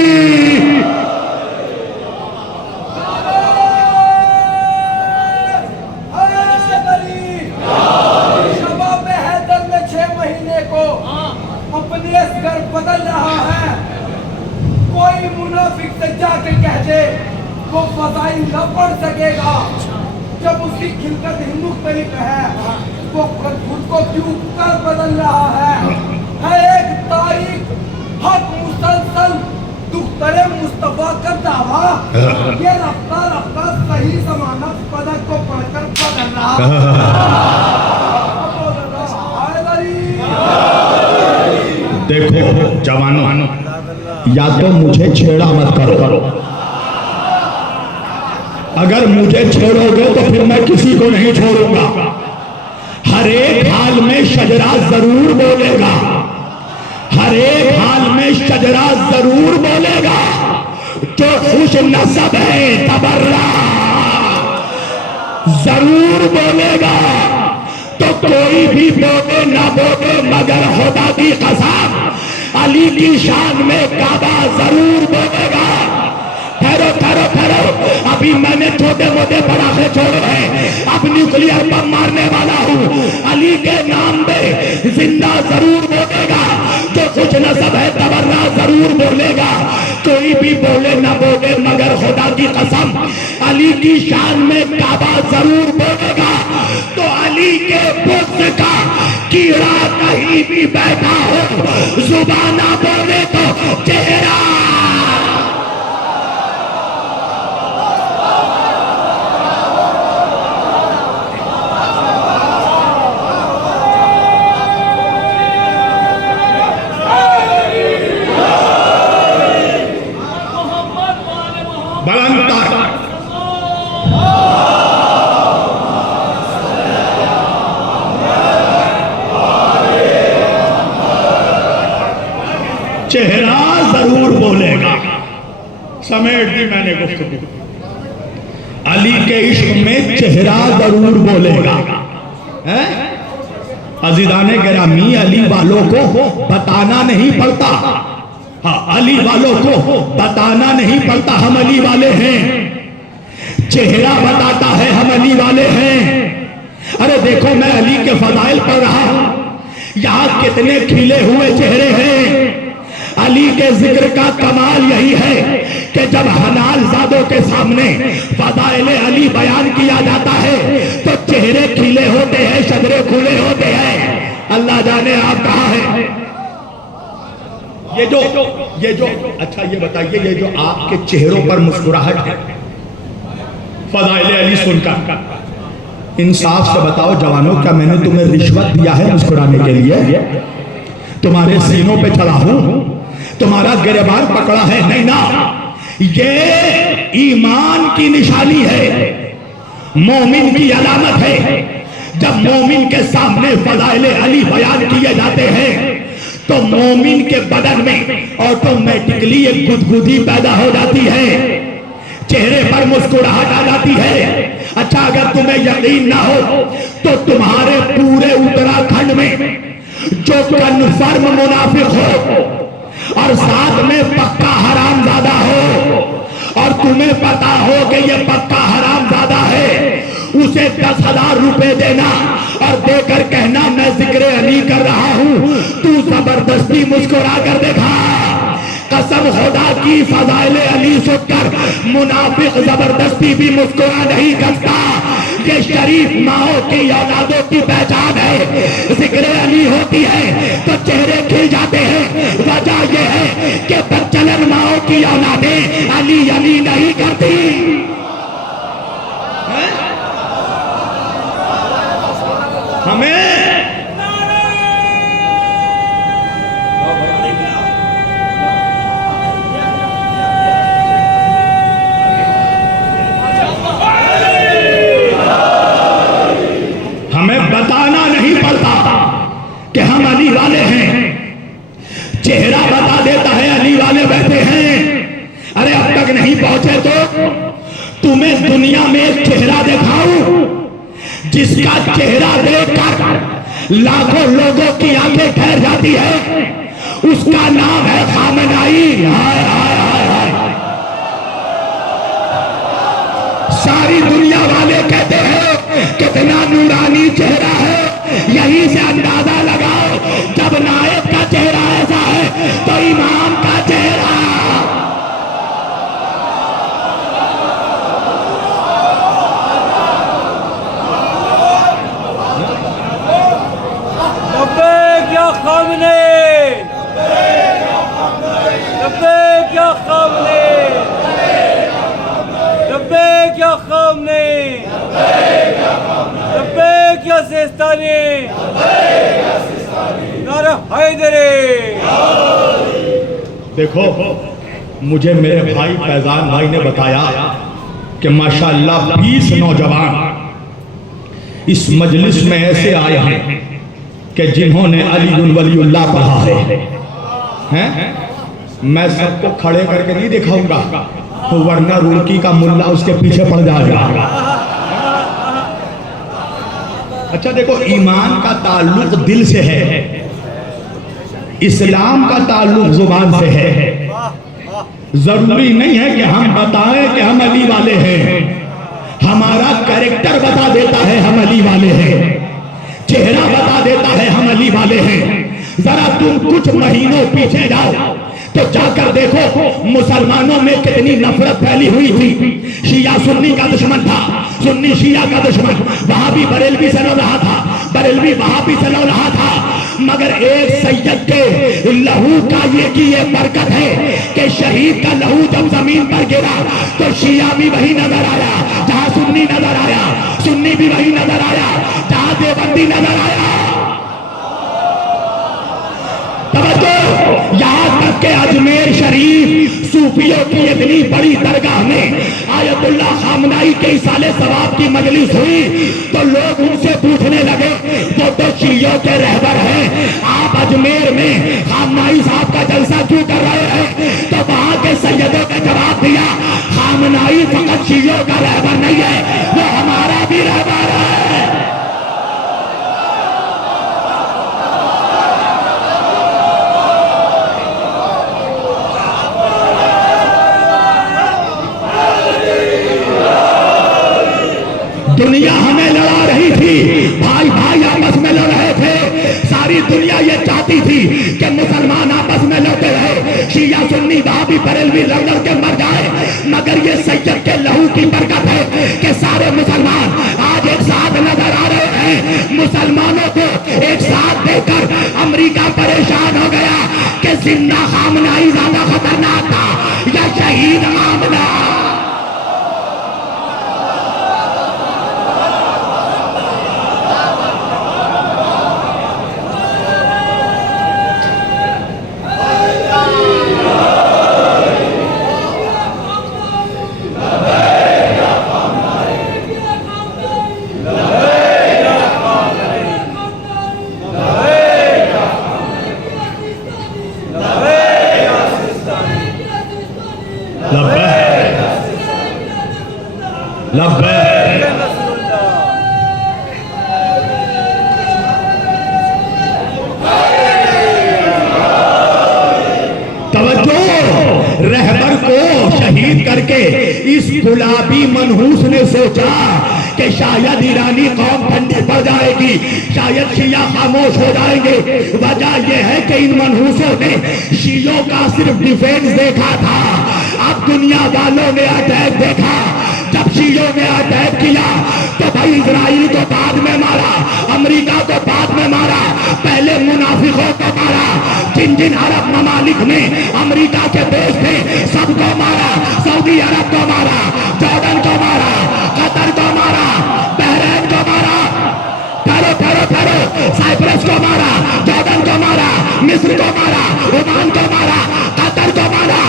शबाब हैदर में 6 महीने को अपने असगर बदल रहा है। कोई मुनाफिक से जाके कह दे वो फजाइल न पढ़ सकेगा जब उसकी खिलकत ही मुख्तलिफ है, वो खुद को क्यों कर बदल रहा है एक तारीख हक मुसलसल दुख्तरे मुस्तफा का दावा। ये रफ्ता रफ्ता सही जमानत पदक को पढ़कर बदल रहा है। देखो जवानों, या तो मुझे छेड़ा मत करो। अगर मुझे छेड़ोगे तो फिर मैं किसी को नहीं छोड़ूंगा। हर एक हाल में शजरा जरूर बोलेगा, हर एक हाल में शजरा जरूर बोलेगा। जो खुश नसब है तबर्रा जरूर बोलेगा। तो कोई भी बोले ना बोले मगर खुदा की कसम अली की शान में काबा जरूर बोलेगा। ठहरो ठहरो ठहरो, अब अभी मैंने छोटे मोटे पटाखे छोड़े हैं, अब न्यूक्लियर बम मारने वाला हूँ। अली के नाम पे जिंदा जरूर बोलेगा, जो कुछ नसब है तबर्रा जरूर बोलेगा। कोई भी बोले ना बोले मगर खुदा की कसम अली की शान में काबा जरूर बोलेगा। तो अली के बुज़्ज़ का कीड़ा कहीं भी बैठा हो, जुबान ना बोले तो चेहरा। चेहरा जरूर बोलेगा। समेट दी मैंने गुफ्तगू। अली के इश्क में चेहरा जरूर बोलेगा। अजीज़ाने गिरामी, अली वालों को बताना नहीं पड़ता। हाँ, अली वालों को बताना नहीं पड़ता हम अली वाले हैं। चेहरा बताता है हम अली वाले हैं। अरे देखो, मैं अली के फजाइल पढ़ रहा हूं, यहाँ कितने खिले हुए चेहरे हैं। अली के जिक्र का कमाल यही है कि जब हनाल ज़ादों के सामने फज़ाइल अली बयान किया जाता है तो चेहरे खिले होते हैं, शदरे खुले होते हैं। अल्लाह जाने आप कहाँ हैं। ये जो अच्छा ये बताइए, ये जो आपके चेहरों पर मुस्कुराहट है फज़ाइल अली सुनकर, इंसाफ से बताओ जवानों, क्या मैंने तुम्हें रिश्वत दिया है मुस्कुराने के लिए? तुम्हारे सीनों पे चढ़ा हूं, तुम्हारा गिरबान पकड़ा है? नहीं ना, ये ईमान की निशानी है, मोमिन की अलामत है। जब मोमिन के सामने फज़ाइल अली बयान किए जाते हैं तो मोमिन के बदन में ऑटोमेटिकली एक गुदगुदी पैदा हो जाती है, चेहरे पर मुस्कुराहट आ जाती है। अच्छा, अगर तुम्हें यकीन ना हो तो तुम्हारे पूरे उत्तराखंड में जो कन्फर्म मुनाफिक हो और साथ में पक्का हरामजादा हो और तुम्हें पता हो कि ये पक्का हरामजादा है, उसे 10,000 रुपए देना और देकर कहना मैं जिक्र अली कर रहा हूं, तू जबरदस्ती मुस्कुरा कर देखा। कसम खुदा की, फज़ाइल अली सुनकर मुनाफिक जबरदस्ती भी मुस्कुरा नहीं करता। ये शरीफ माओ की औलादों की पहचान है। जिक्र अली होती है तो चेहरे खिल जाते हैं। वजह यह है कि बच्चलन माओ की औलादें अली अली नहीं करती। हमें बताना नहीं पड़ता कि हम अली वाले हैं, चेहरा बता देता है अली वाले बैठे हैं। अरे अब तक नहीं पहुंचे तो तुम्हें दुनिया में एक चेहरा दिखाऊं जिसका चेहरा देखकर लाखों लोगों की आंखें ठहर जाती है। उसका नाम है खामनाई। हाय हाय हाय हाय, सारी दुनिया वाले कहते हैं कितना नूरानी चेहरा है। यहीं से अंदाजा लगाओ, जब नायक का चेहरा ऐसा है तो इमाम का चेहरा। लब्बैक या खामने, लब्बैक या खामने, लब्बैक या खामने, लब्बैक या सिस्तानी, नारा हैदरी। देखो, मुझे मेरे भाई फैजान भाई ने बताया कि माशाअल्लाह 20 नौजवान इस मजलिस में ऐसे आए हैं कि जिन्होंने अली वलीउल्लाह पढ़ा है। मैं सबको खड़े करके नहीं दिखाऊंगा, तो वरना रुड़की का मुल्ला उसके पीछे पड़ जाएगा। अच्छा देखो, ईमान का ताल्लुक दिल से है, इस्लाम का ताल्लुक जुबान से है। जरूरी नहीं है कि हम बताएं कि हम अली वाले हैं, हमारा कैरेक्टर बता देता है हम अली वाले हैं, चेहरा बता देता है हम अली वाले हैं। जरा तुम कुछ महीनों पीछे जाओ तो जाकर देखो मुसलमानों में कितनी नफरत फैली हुई थी। शिया सुन्नी का दुश्मन था, सुन्नी शिया का दुश्मन, वहाबी बरेलवी से लड़ रहा था, बरेलवी वहाबी से लड़ रहा था। मगर एक सैयद के लहू का ये बरकत है कि शहीद का लहू जब जमीन पर गिरा तो शिया भी वही नजर आया जहां सुन्नी नजर आया, सुन्नी भी वही नजर आया जहां देवबंदी नजर आया। यहां तक के अजमेर शरीफ सूफियों की इतनी बड़ी दरगाह में आयतुल्लाह खामनाई के इसाले सवाब की मजलिस हुई तो लोग उनसे पूछने लगे, वो तो शियों के रहबर हैं, आप अजमेर में खामनाई साहब का जलसा क्यों कर रहे हैं? तो वहां के सैयदों ने जवाब दिया, खामनाई फकत शियों का रहबर नहीं है, वो हमारा भी रहबर है। दुनिया हमें लड़ा रही थी, भाई भाई आपस में लड़ रहे थे, सारी दुनिया ये चाहती थी कि मुसलमान आपस में लड़ते रहे, शिया सुन्नी वहाबी बरेलवी लड़ लड़ के मर जाए। मगर ये सैयद के लहू की बरकत है कि सारे मुसलमान आज एक साथ नजर आ रहे हैं। मुसलमानों को एक साथ देखकर अमेरिका परेशान हो गया कि जिंदा खामनाई ज्यादा खतरनाक था या शहीद आमना। रहबर को शहीद करके इस गुलाबी मनहूस ने सोचा कि शायद ईरानी कौम ठंडी पड़ जाएगी, शायद शिया खामोश हो जाएंगे। वजह यह है कि इन मनहूसों ने शियों का सिर्फ डिफेंस देखा था, अब दुनिया वालों ने अटैक देखा। जब शियों ने अटैक किया तो भाई इजराइल को बाद में मारा, अमेरिका को बाद में मारा, पहले मुनाफिकों को मारा। जिन जिन अरब ममालिक में अमेरिका के दोस्त थे सबको मारा, सऊदी अरब को मारा, जॉर्डन को मारा, कतर को मारा, बहरीन को मारा, साइप्रस को मारा, जॉर्डन को मारा, मिस्र को मारा, ओमान को मारा, कतर को मारा।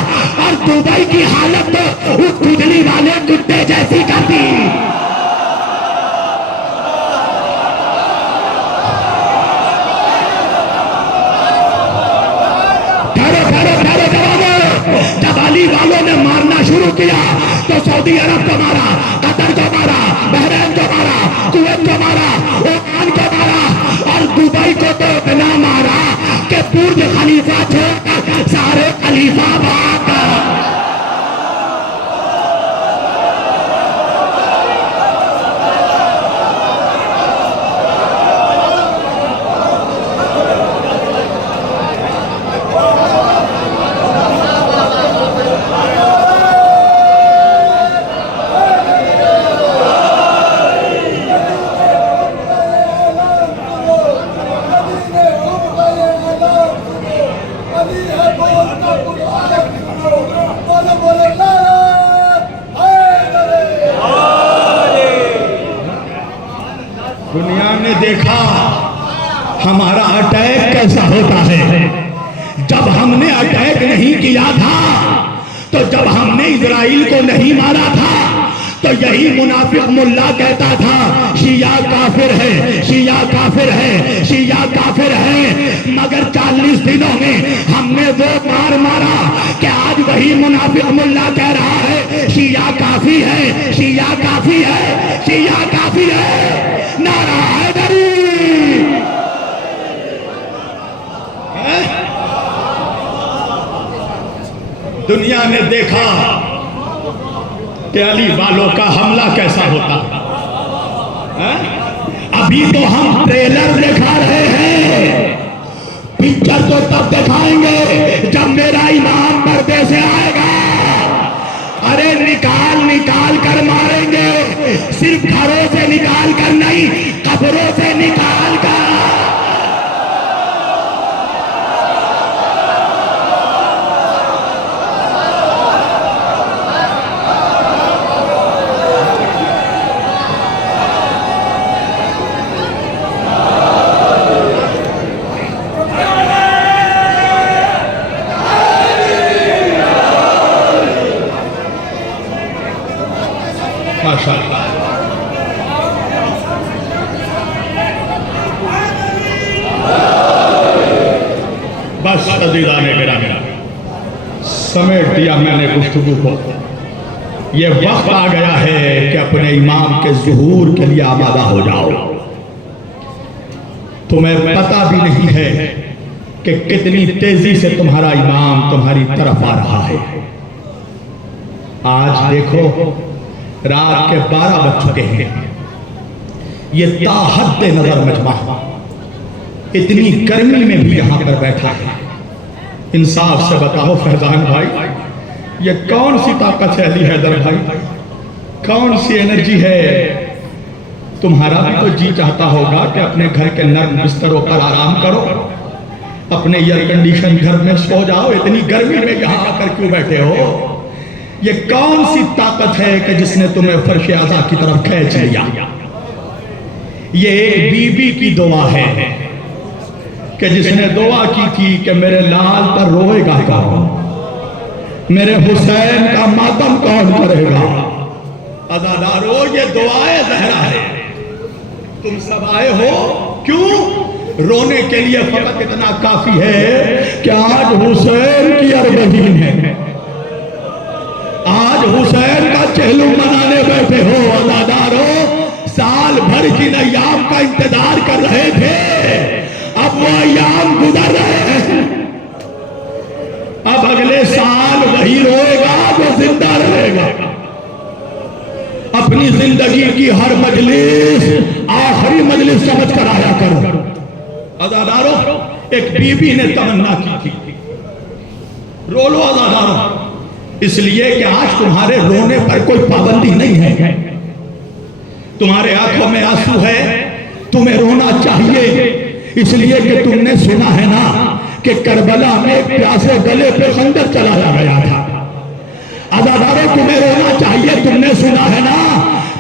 और दुबई की हालत तो उस खुजली वाले कुत्ते जैसी कर दी। जब अली वालों ने मारना शुरू किया तो सऊदी अरब को मारा, कतर को मारा, बहरीन को मारा, कुवैत को मारा, ओमान को मारा और दुबई को तो इतना मारा कि बुर्ज खलीफा छोड़कर सारे खलीफा भाग गए। दुनिया ने देखा हमारा अटैक कैसा होता है। जब हमने अटैक नहीं किया था तो जब हमने इजराइल को नहीं मारा था तो यही मुनाफिक मुल्ला कहता था शिया काफिर है, शिया काफिर है, शिया काफिर है। मगर 40 दिनों में हमने वो मार मारा कि आज वही मुनाफिक मुल्ला कह रहा है शिया काफी है, शिया काफी है, शिया काफी है। नारा हैदरी। दुनिया ने देखा कि अली वालों का हमला कैसा होता है। अभी तो हम ट्रेलर दिखा रहे हैं, पिक्चर तो तब दिखाएंगे जब मेरा इमाम पर्दे से आएगा। अरे निकाल निकाल कर मारेंगे, सिर्फ घरों से निकाल कर नहीं, कब्रों से निकाल कर। माशाअल्लाह। बस अज़ीज़ाने गिरामी, समेट दिया मैंने गुफ्तगू को। ये वक्त आ गया है कि अपने इमाम के ज़ुहूर के लिए आमादा हो जाओ। तुम्हें पता भी नहीं है कि कितनी तेजी से तुम्हारा इमाम तुम्हारी तरफ आ रहा है। आज देखो रात के 12 बज चुके हैं, ये ताहद नजर मजमा इतनी गर्मी में भी यहां पर बैठा है। इंसाफ से बताओ फैजान भाई, ये कौन सी ताकत है अली हैदर भाई, कौन सी एनर्जी है? तुम्हारा भी तो जी चाहता होगा कि अपने घर के नर्म बिस्तरों पर आराम करो, अपने एयर कंडीशन घर में सो जाओ। इतनी गर्मी में यहां आकर क्यों बैठे हो? ये कौन सी ताकत है कि जिसने तुम्हें फर्श आज़ा की तरफ खींच लिया? ये एक बीबी की दुआ है कि जिसने दुआ की थी कि मेरे लाल पर रोएगा कौन, मेरे हुसैन का मातम कौन करेगा। अज़ादारो, ये दुआए ज़हरा है। तुम सब आए हो क्यों? रोने के लिए फकत इतना काफी है कि आज हुसैन की अरबहीन है, आज हुसैन का चहलू मनाने बैठे हो। अज़ादारो, साल भर की अय्याम का इंतजार कर रहे थे, अब वो अय्याम गुजर रहे हैं। अब अगले साल वही रोएगा जो जिंदा रहेगा। अपनी जिंदगी की हर मजलिस आखिरी मजलिस समझ कर आया करो। अज़ादारो, एक बीबी ने तमन्ना की थी, रो लो अज़ादारो, इसलिए कि आज तुम्हारे रोने पर कोई पाबंदी नहीं है। तुम्हारे आंखों में आंसू है, तुम्हें रोना चाहिए, इसलिए कि तुमने सुना है ना कि करबला में प्यासे गले पे खंजर चलाया गया था। अज़ादारो, तुम्हें रोना चाहिए, तुमने सुना है ना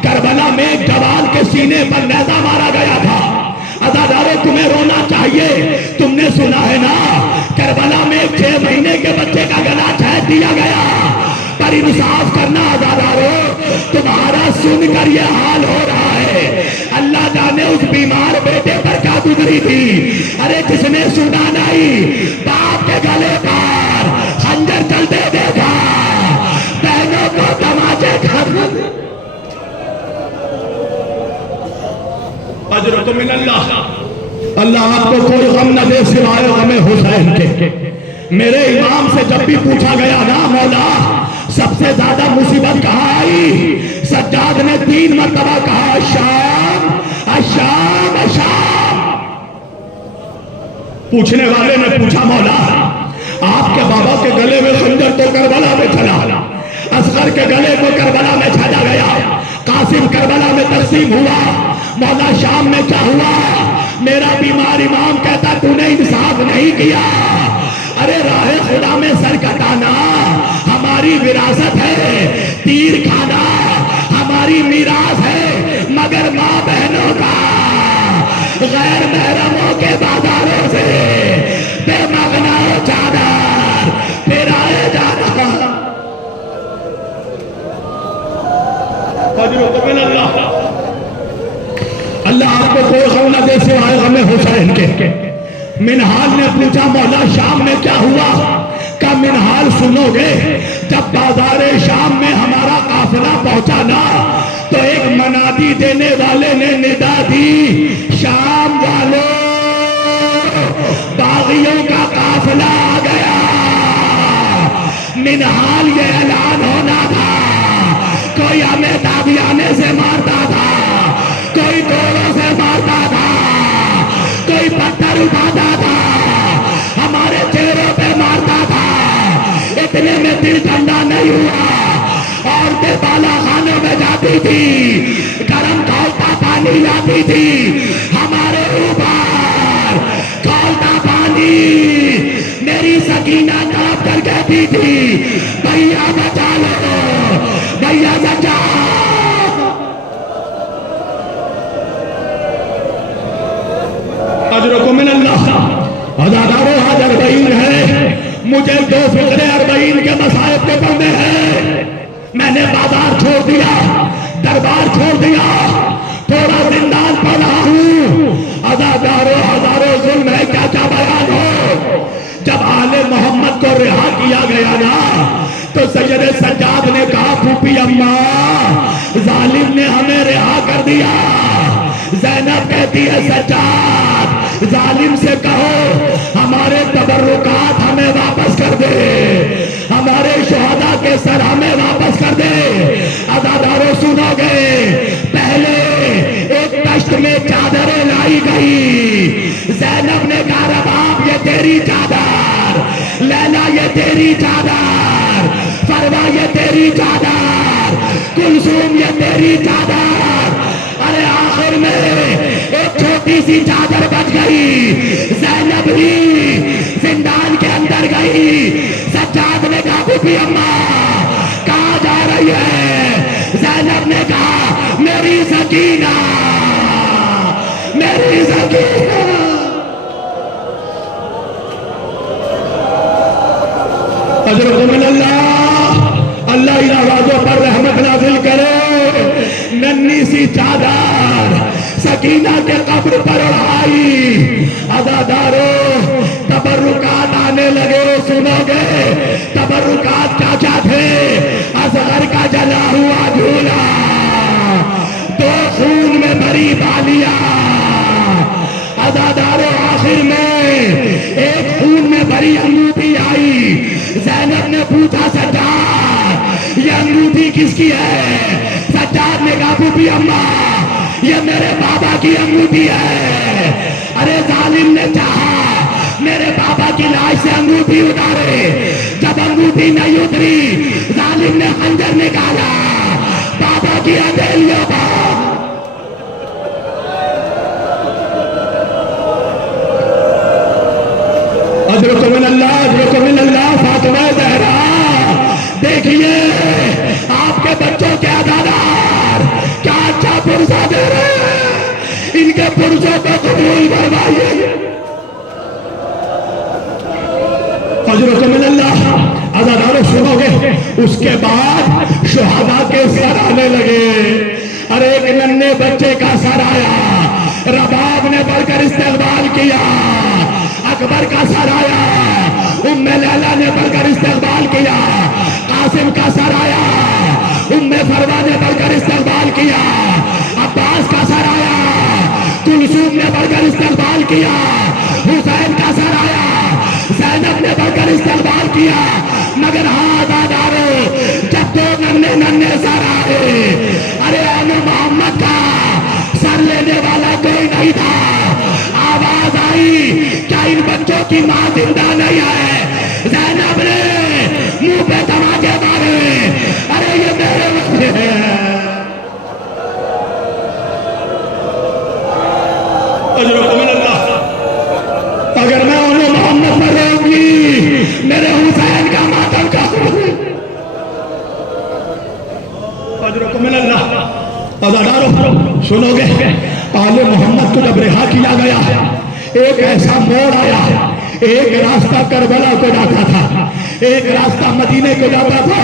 करबला में एक जवान के सीने पर नेज़ा मारा गया था। अज़ादारो, तुम्हें रोना चाहिए, तुमने सुना है ना करबला में 6 महीने के बच्चे का गला छेद दिया गया। पर इंसाफ करना अज़ादारो, तुम्हारा सुनकर ये हाल हो रहा है। अल्लाह जाने उस बीमार बेटे पर क्या गुजरी थी। अरे जिसने सुना नहीं, बाप के गले पर खंजर चलते देखा, बहनों को तमाचे खाते। अजर मिन अल्लाह, अल्लाह आपको कोई गम न दे सिवाय हमें हुसैन के। मेरे इमाम से जब भी पूछा गया ना मौला सबसे ज्यादा मुसीबत कहाँ आई, सज्जाद ने 3 मरतबा कहा अशाम अशाम अशाम। पूछने वाले ने पूछा मौला आपके बाबा के गले में खंजर तो करबला में चला, असगर के गले को करबला में छाया गया, कासिम करबला में तकसीम हुआ, मौला शाम में क्या हुआ? मेरा बीमार इमाम कहता तूने इंसाफ नहीं किया। अरे राहे खुदा में सर कटाना हमारी विरासत है, तीर खाना हमारी मीरास है, मगर माँ बहनों का गैर महरमों के बाजारों से बेमगना चादर फिराए जाना। अल्लाह आपको कोई गम न दे सिवाय हमें हुसैन के। मिनहाल ने पूछा मौला शाम में क्या हुआ? का मिनहाल सुनोगे? जब बाजारे शाम में हमारा काफिला पहुंचा ना तो एक मनादी देने वाले ने निदा दी, शाम वालों बागियों का काफिला आ गया। मिनहाल ये ऐलान होना था, कोई हमें ताबियाने से मारता था, कोई गोलों से मारता था, कोई पत्थर उठाता था, हमारे चेहरों पे मारता था। इतने में दिल ठंडा नहीं हुआ, औरतें बाला खानों में जाती थी, गर्म खौलता पानी लाती थी हमारे ऊपर, खौलता पानी। मेरी सकीना तड़प कर कहती थी, भैया बचा लो, भैया बचा। अजरको मिनल्लाह, अज़ादारों आज अरबईन है, मुझे 2 फिक्रे अरबईन के मसाइब के पढ़ने हैं। मैंने बाजार छोड़ दिया, दरबार छोड़ दिया, थोड़ा जिंदान पढ़ रहा हूँ। अज़ादारों हजारों जुल्म है, क्या क्या बयान हो। जब आले मोहम्मद को रिहा किया गया ना, तो सैयद सज्जाद ने कहा, फूफी अम्मा जालिम ने हमें रिहा कर दिया। ज़ैनब कहती है, सज्जाद जालिम से कहो हमारे तबर्रुकात हमें वापस कर दे, हमारे शुहदा के सर हमें वापस कर दे। अज़ादारों सुनोगे, पहले एक कश्त में चादरें लाई गई। ज़ैनब ने कहा, रबाब ये तेरी चादर, लैला ये तेरी चादर, फरवा ये तेरी चादर, कुलसूम ये तेरी चादर। अरे आखिर में एक छोटी सी चादर बच गई, ज़ैनब ही जिंदान के अंदर गई। सज्जाद ने कहा, फूफी अम्मा कहाँ जा रही है। ज़ैनब ने कहा, मेरी सकीना, मेरी सकीना। अल्लाह इन आवाजों पर रहमत नाज़िल करे। नन्ही सी चादर सकीना के कब्र पर उड़ाई। अज़ादारों तबर्रुकात आने लगे, सुनोगे तबर्रुकात क्या क्या थे। असगर का जला हुआ झूला, 2 खून में भरी बालियां। अज़ादारों आखिर में एक खून में भरी अंगूठी आई। ज़ैनब ने पूछा, सज्जाद ये अंगूठी किसकी है। सज्जाद ने कहा, फूफी अम्मा ये मेरे बाबा की अंगूठी है। अरे जालिम ने चाहा मेरे बाबा की लाश से अंगूठी उतारे, जब अंगूठी नहीं उतरी जालिम ने खंजर निकाला बाबा की हथेलियों पर। अल्लाह फातिमा ज़हरा, देखिए आपके बच्चों के अदादार क्या अच्छा पुरसा दे रहे हैं, इनके पुरसों को कबूल करवाइए। अज़ादारों सुनोगे, उसके बाद शुहदा के सर आने लगे। अरे एक नन्हे बच्चे का सर आया, रबाब ने बढ़कर इस्तेमाल किया। अकबर का सर आया, उम्मे लैला ने बढ़कर इस्तेमाल किया। कासिम का सर आया, उम्मे फरवा ने बढ़कर इस्तेमाल किया। अब्बास का सर आया, कुलसूम ने बढ़कर इस्तेमाल किया। हुसैन का सर आया, ज़ैनब ने बढ़कर इस्तेमाल किया। मगर हाँ दादारो, जब 2 नन्हे नन्हे सर आए, अरे आले मोहम्मद का सर लेने वाला कोई नहीं था। आवाज आई, क्या इन बच्चों की मां जिंदा नहीं है। ज़ैनब ने मुंह पे धमाके मारे, अरे ये मेरे बच्चे हैं। अगर मैं उन्हें मोहम्मद पर रहूंगी, मेरे हुसैन का मातम का। अज़ादारों सुनोगे, आले मोहम्मद को जब रिहा किया गया, एक ऐसा मोड़ आया। एक रास्ता करबला को जाता था, एक रास्ता मदीने को जाता था।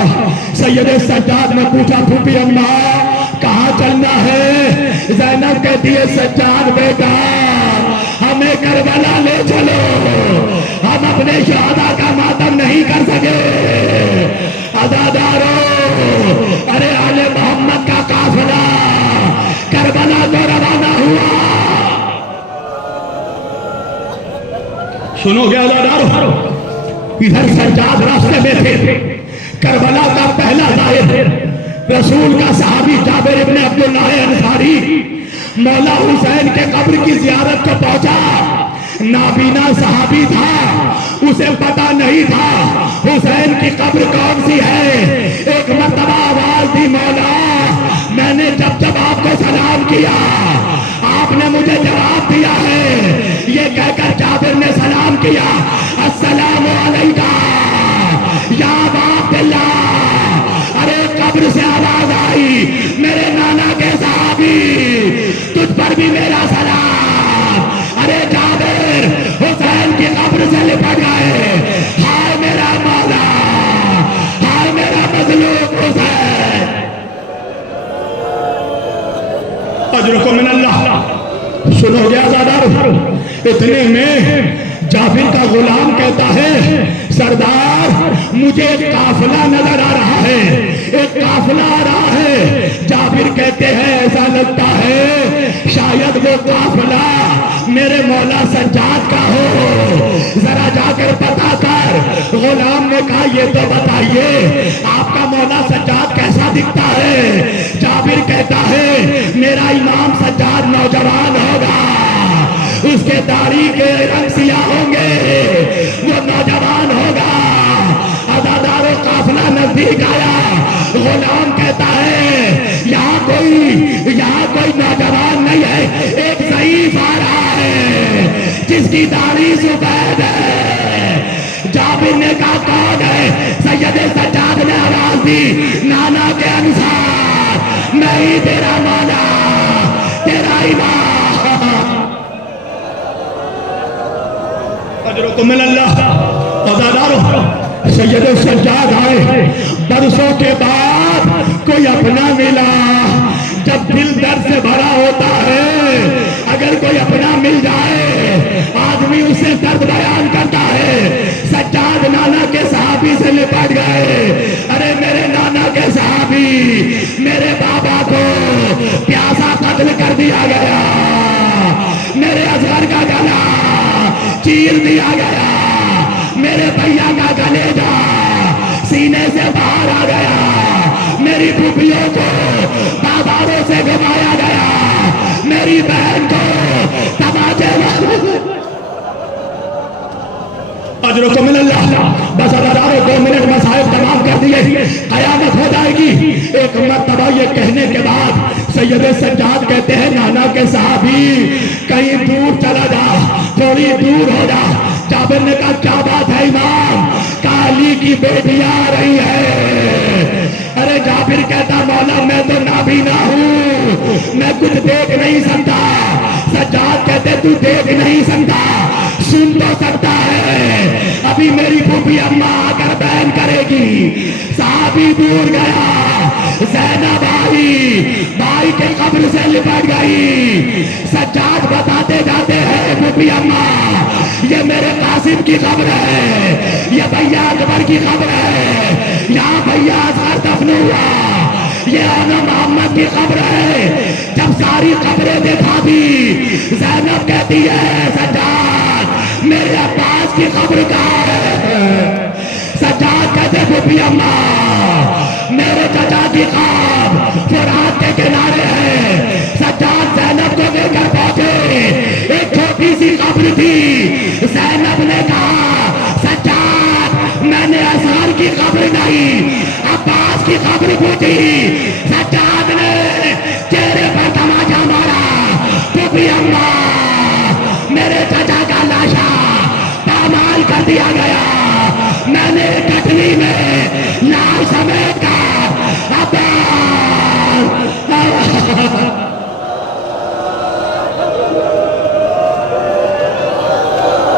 सैयद सज्जाद ने पूछा, फूफी अम्मा कहाँ चलना है। ज़ैनब कहती है, सज्जाद बेटा हमें करबला ले चलो, हम अपने शुहदा का मातम नहीं कर सके। अज़ादारों, अरे आले मोहम्मद का काफिला करबला को रवाना हुआ। सुनो क्या अज़ादारों, इधर सज्जाद रास्ते में थे, करबला का पहला जाहिर रसूल का सहाबी जाबिर इब्ने अब्दुल्लाह अंसारी मौला हुसैन के कब्र की जियारत को पहुंचा। नाबीना सहाबी था, उसे पता नहीं था हुसैन की कब्र कौन सी है। एक मर्तबा आवाज दी, मौला मैंने जब जब आपको सलाम किया आपने मुझे जवाब दिया है। ये कहकर जाबिर ने सलाम किया, अस्सलामु अलैका या अबा अब्दुल्लाह। अरे कब्र से आवाज आई, मेरे नाना के सहाबी तुझ पर भी मेरा सलाम। अरे जाबिर हुसैन की कब्र से लिपट गए। हाय मेरा मौला, हाय मेरा मजलूम हुसैन। अजरुकुम मिनल्लाह। सुनो गया आजादार, इतने में जाबिर का गुलाम कहता है, सरदार मुझे एक काफिला नजर आ रहा है, एक काफिला आ रहा है। जाबिर कहते हैं ऐसा लगता है शायद वो काफिला मेरे मौला सज्जाद का हो, जरा जाकर पता कर। गुलाम ने कहा ये तो बताइए आपका मौला सज्जाद कैसा दिखता है। जाबिर कहता है मेरा इमाम सज्जाद नौजवान होगा, उसके दाढ़ी के रंग सियाह होंगे, वो नौजवान होगा। अदादारों काफिला नजदीक आया। गुलाम कहता है यहाँ कोई नौजवान नहीं है, एक ज़ईफ आ रहा है जिसकी दाढ़ी सफेद है। जाबिर ने कहा कौन है। सैयद सज्जाद ने आवाज दी, नाना के अनुसार मैं ही तेरा मौला, तेरा इमाम। सैयद सज्जाद आए, बरसों के बाद कोई अपना मिला। जब दिल दर्द से भरा होता है, अगर कोई अपना मिल जाए आदमी उसे दर्द बयान करता है। सज्जाद नाना के सहाबी से लिपट गए। अरे मेरे नाना के सहाबी, मेरे बाबा को प्यासा कत्ल कर दिया गया, मेरे असगर का गला चीर दिया गया, मेरे भैया का कलेजा सीने से बाहर आ गया, मेरी फूफियों को बाबारों से घुमाया गया, मेरी बहन को तमाचे। अजरुकुम मिनल्लाह। बस अदादारों 2 मिनट में साहिब तमाम कर दिए, कयामत हो जाएगी। एक मर्तबा ये कहने के बाद सैयद सज्जाद कहते हैं नाना के सहाबी कहीं दूर चला जा, थोड़ी दूर हो जा। जाबिर ने कहा क्या बात है इमाम, काली की बेटियां आ रही है। अरे जाबिर कहता मौला मैं तो नाबीना हूँ, मैं कुछ देख नहीं सकता। सज्जाद कहते तू देख नहीं सकता, सुन तो सकता है। अभी मेरी फूफी अम्मा आकर बयान करेगी। साहबी दूर गया, ज़ैनब आई, भाई के कब्र से लिपट गई। सज्जाद बताते जाते हैं फूफी अम्मा ये मेरे कासिम की कब्र है, ये भैया अकबर की कब्र है, यहाँ भैया असगर दफन हुआ, ये आना मोहम्मद की कब्र है। जब सारी कब्रें दिखा दी, ज़ैनब कहती है सज्जाद मेरे अब्बास की कब्र कहाँ है। सज्जाद कहते फूफी अम्मा मेरे चाचा की कब्र फुरात के किनारे है। सज्जाद ज़ैनब को लेकर पहुंचे, एक छोटी सी कब्र थी। ज़ैनब ने कहा सज्जाद मैंने असगर की कब्र नहीं अब्बास की कब्र पूछी। सज्जाद ने चेहरे पर तमाचा मारा, फूफी अम्मा मेरे चाचा का लाशा पामाल कर दिया गया, मैंने कटनी में लाश समेत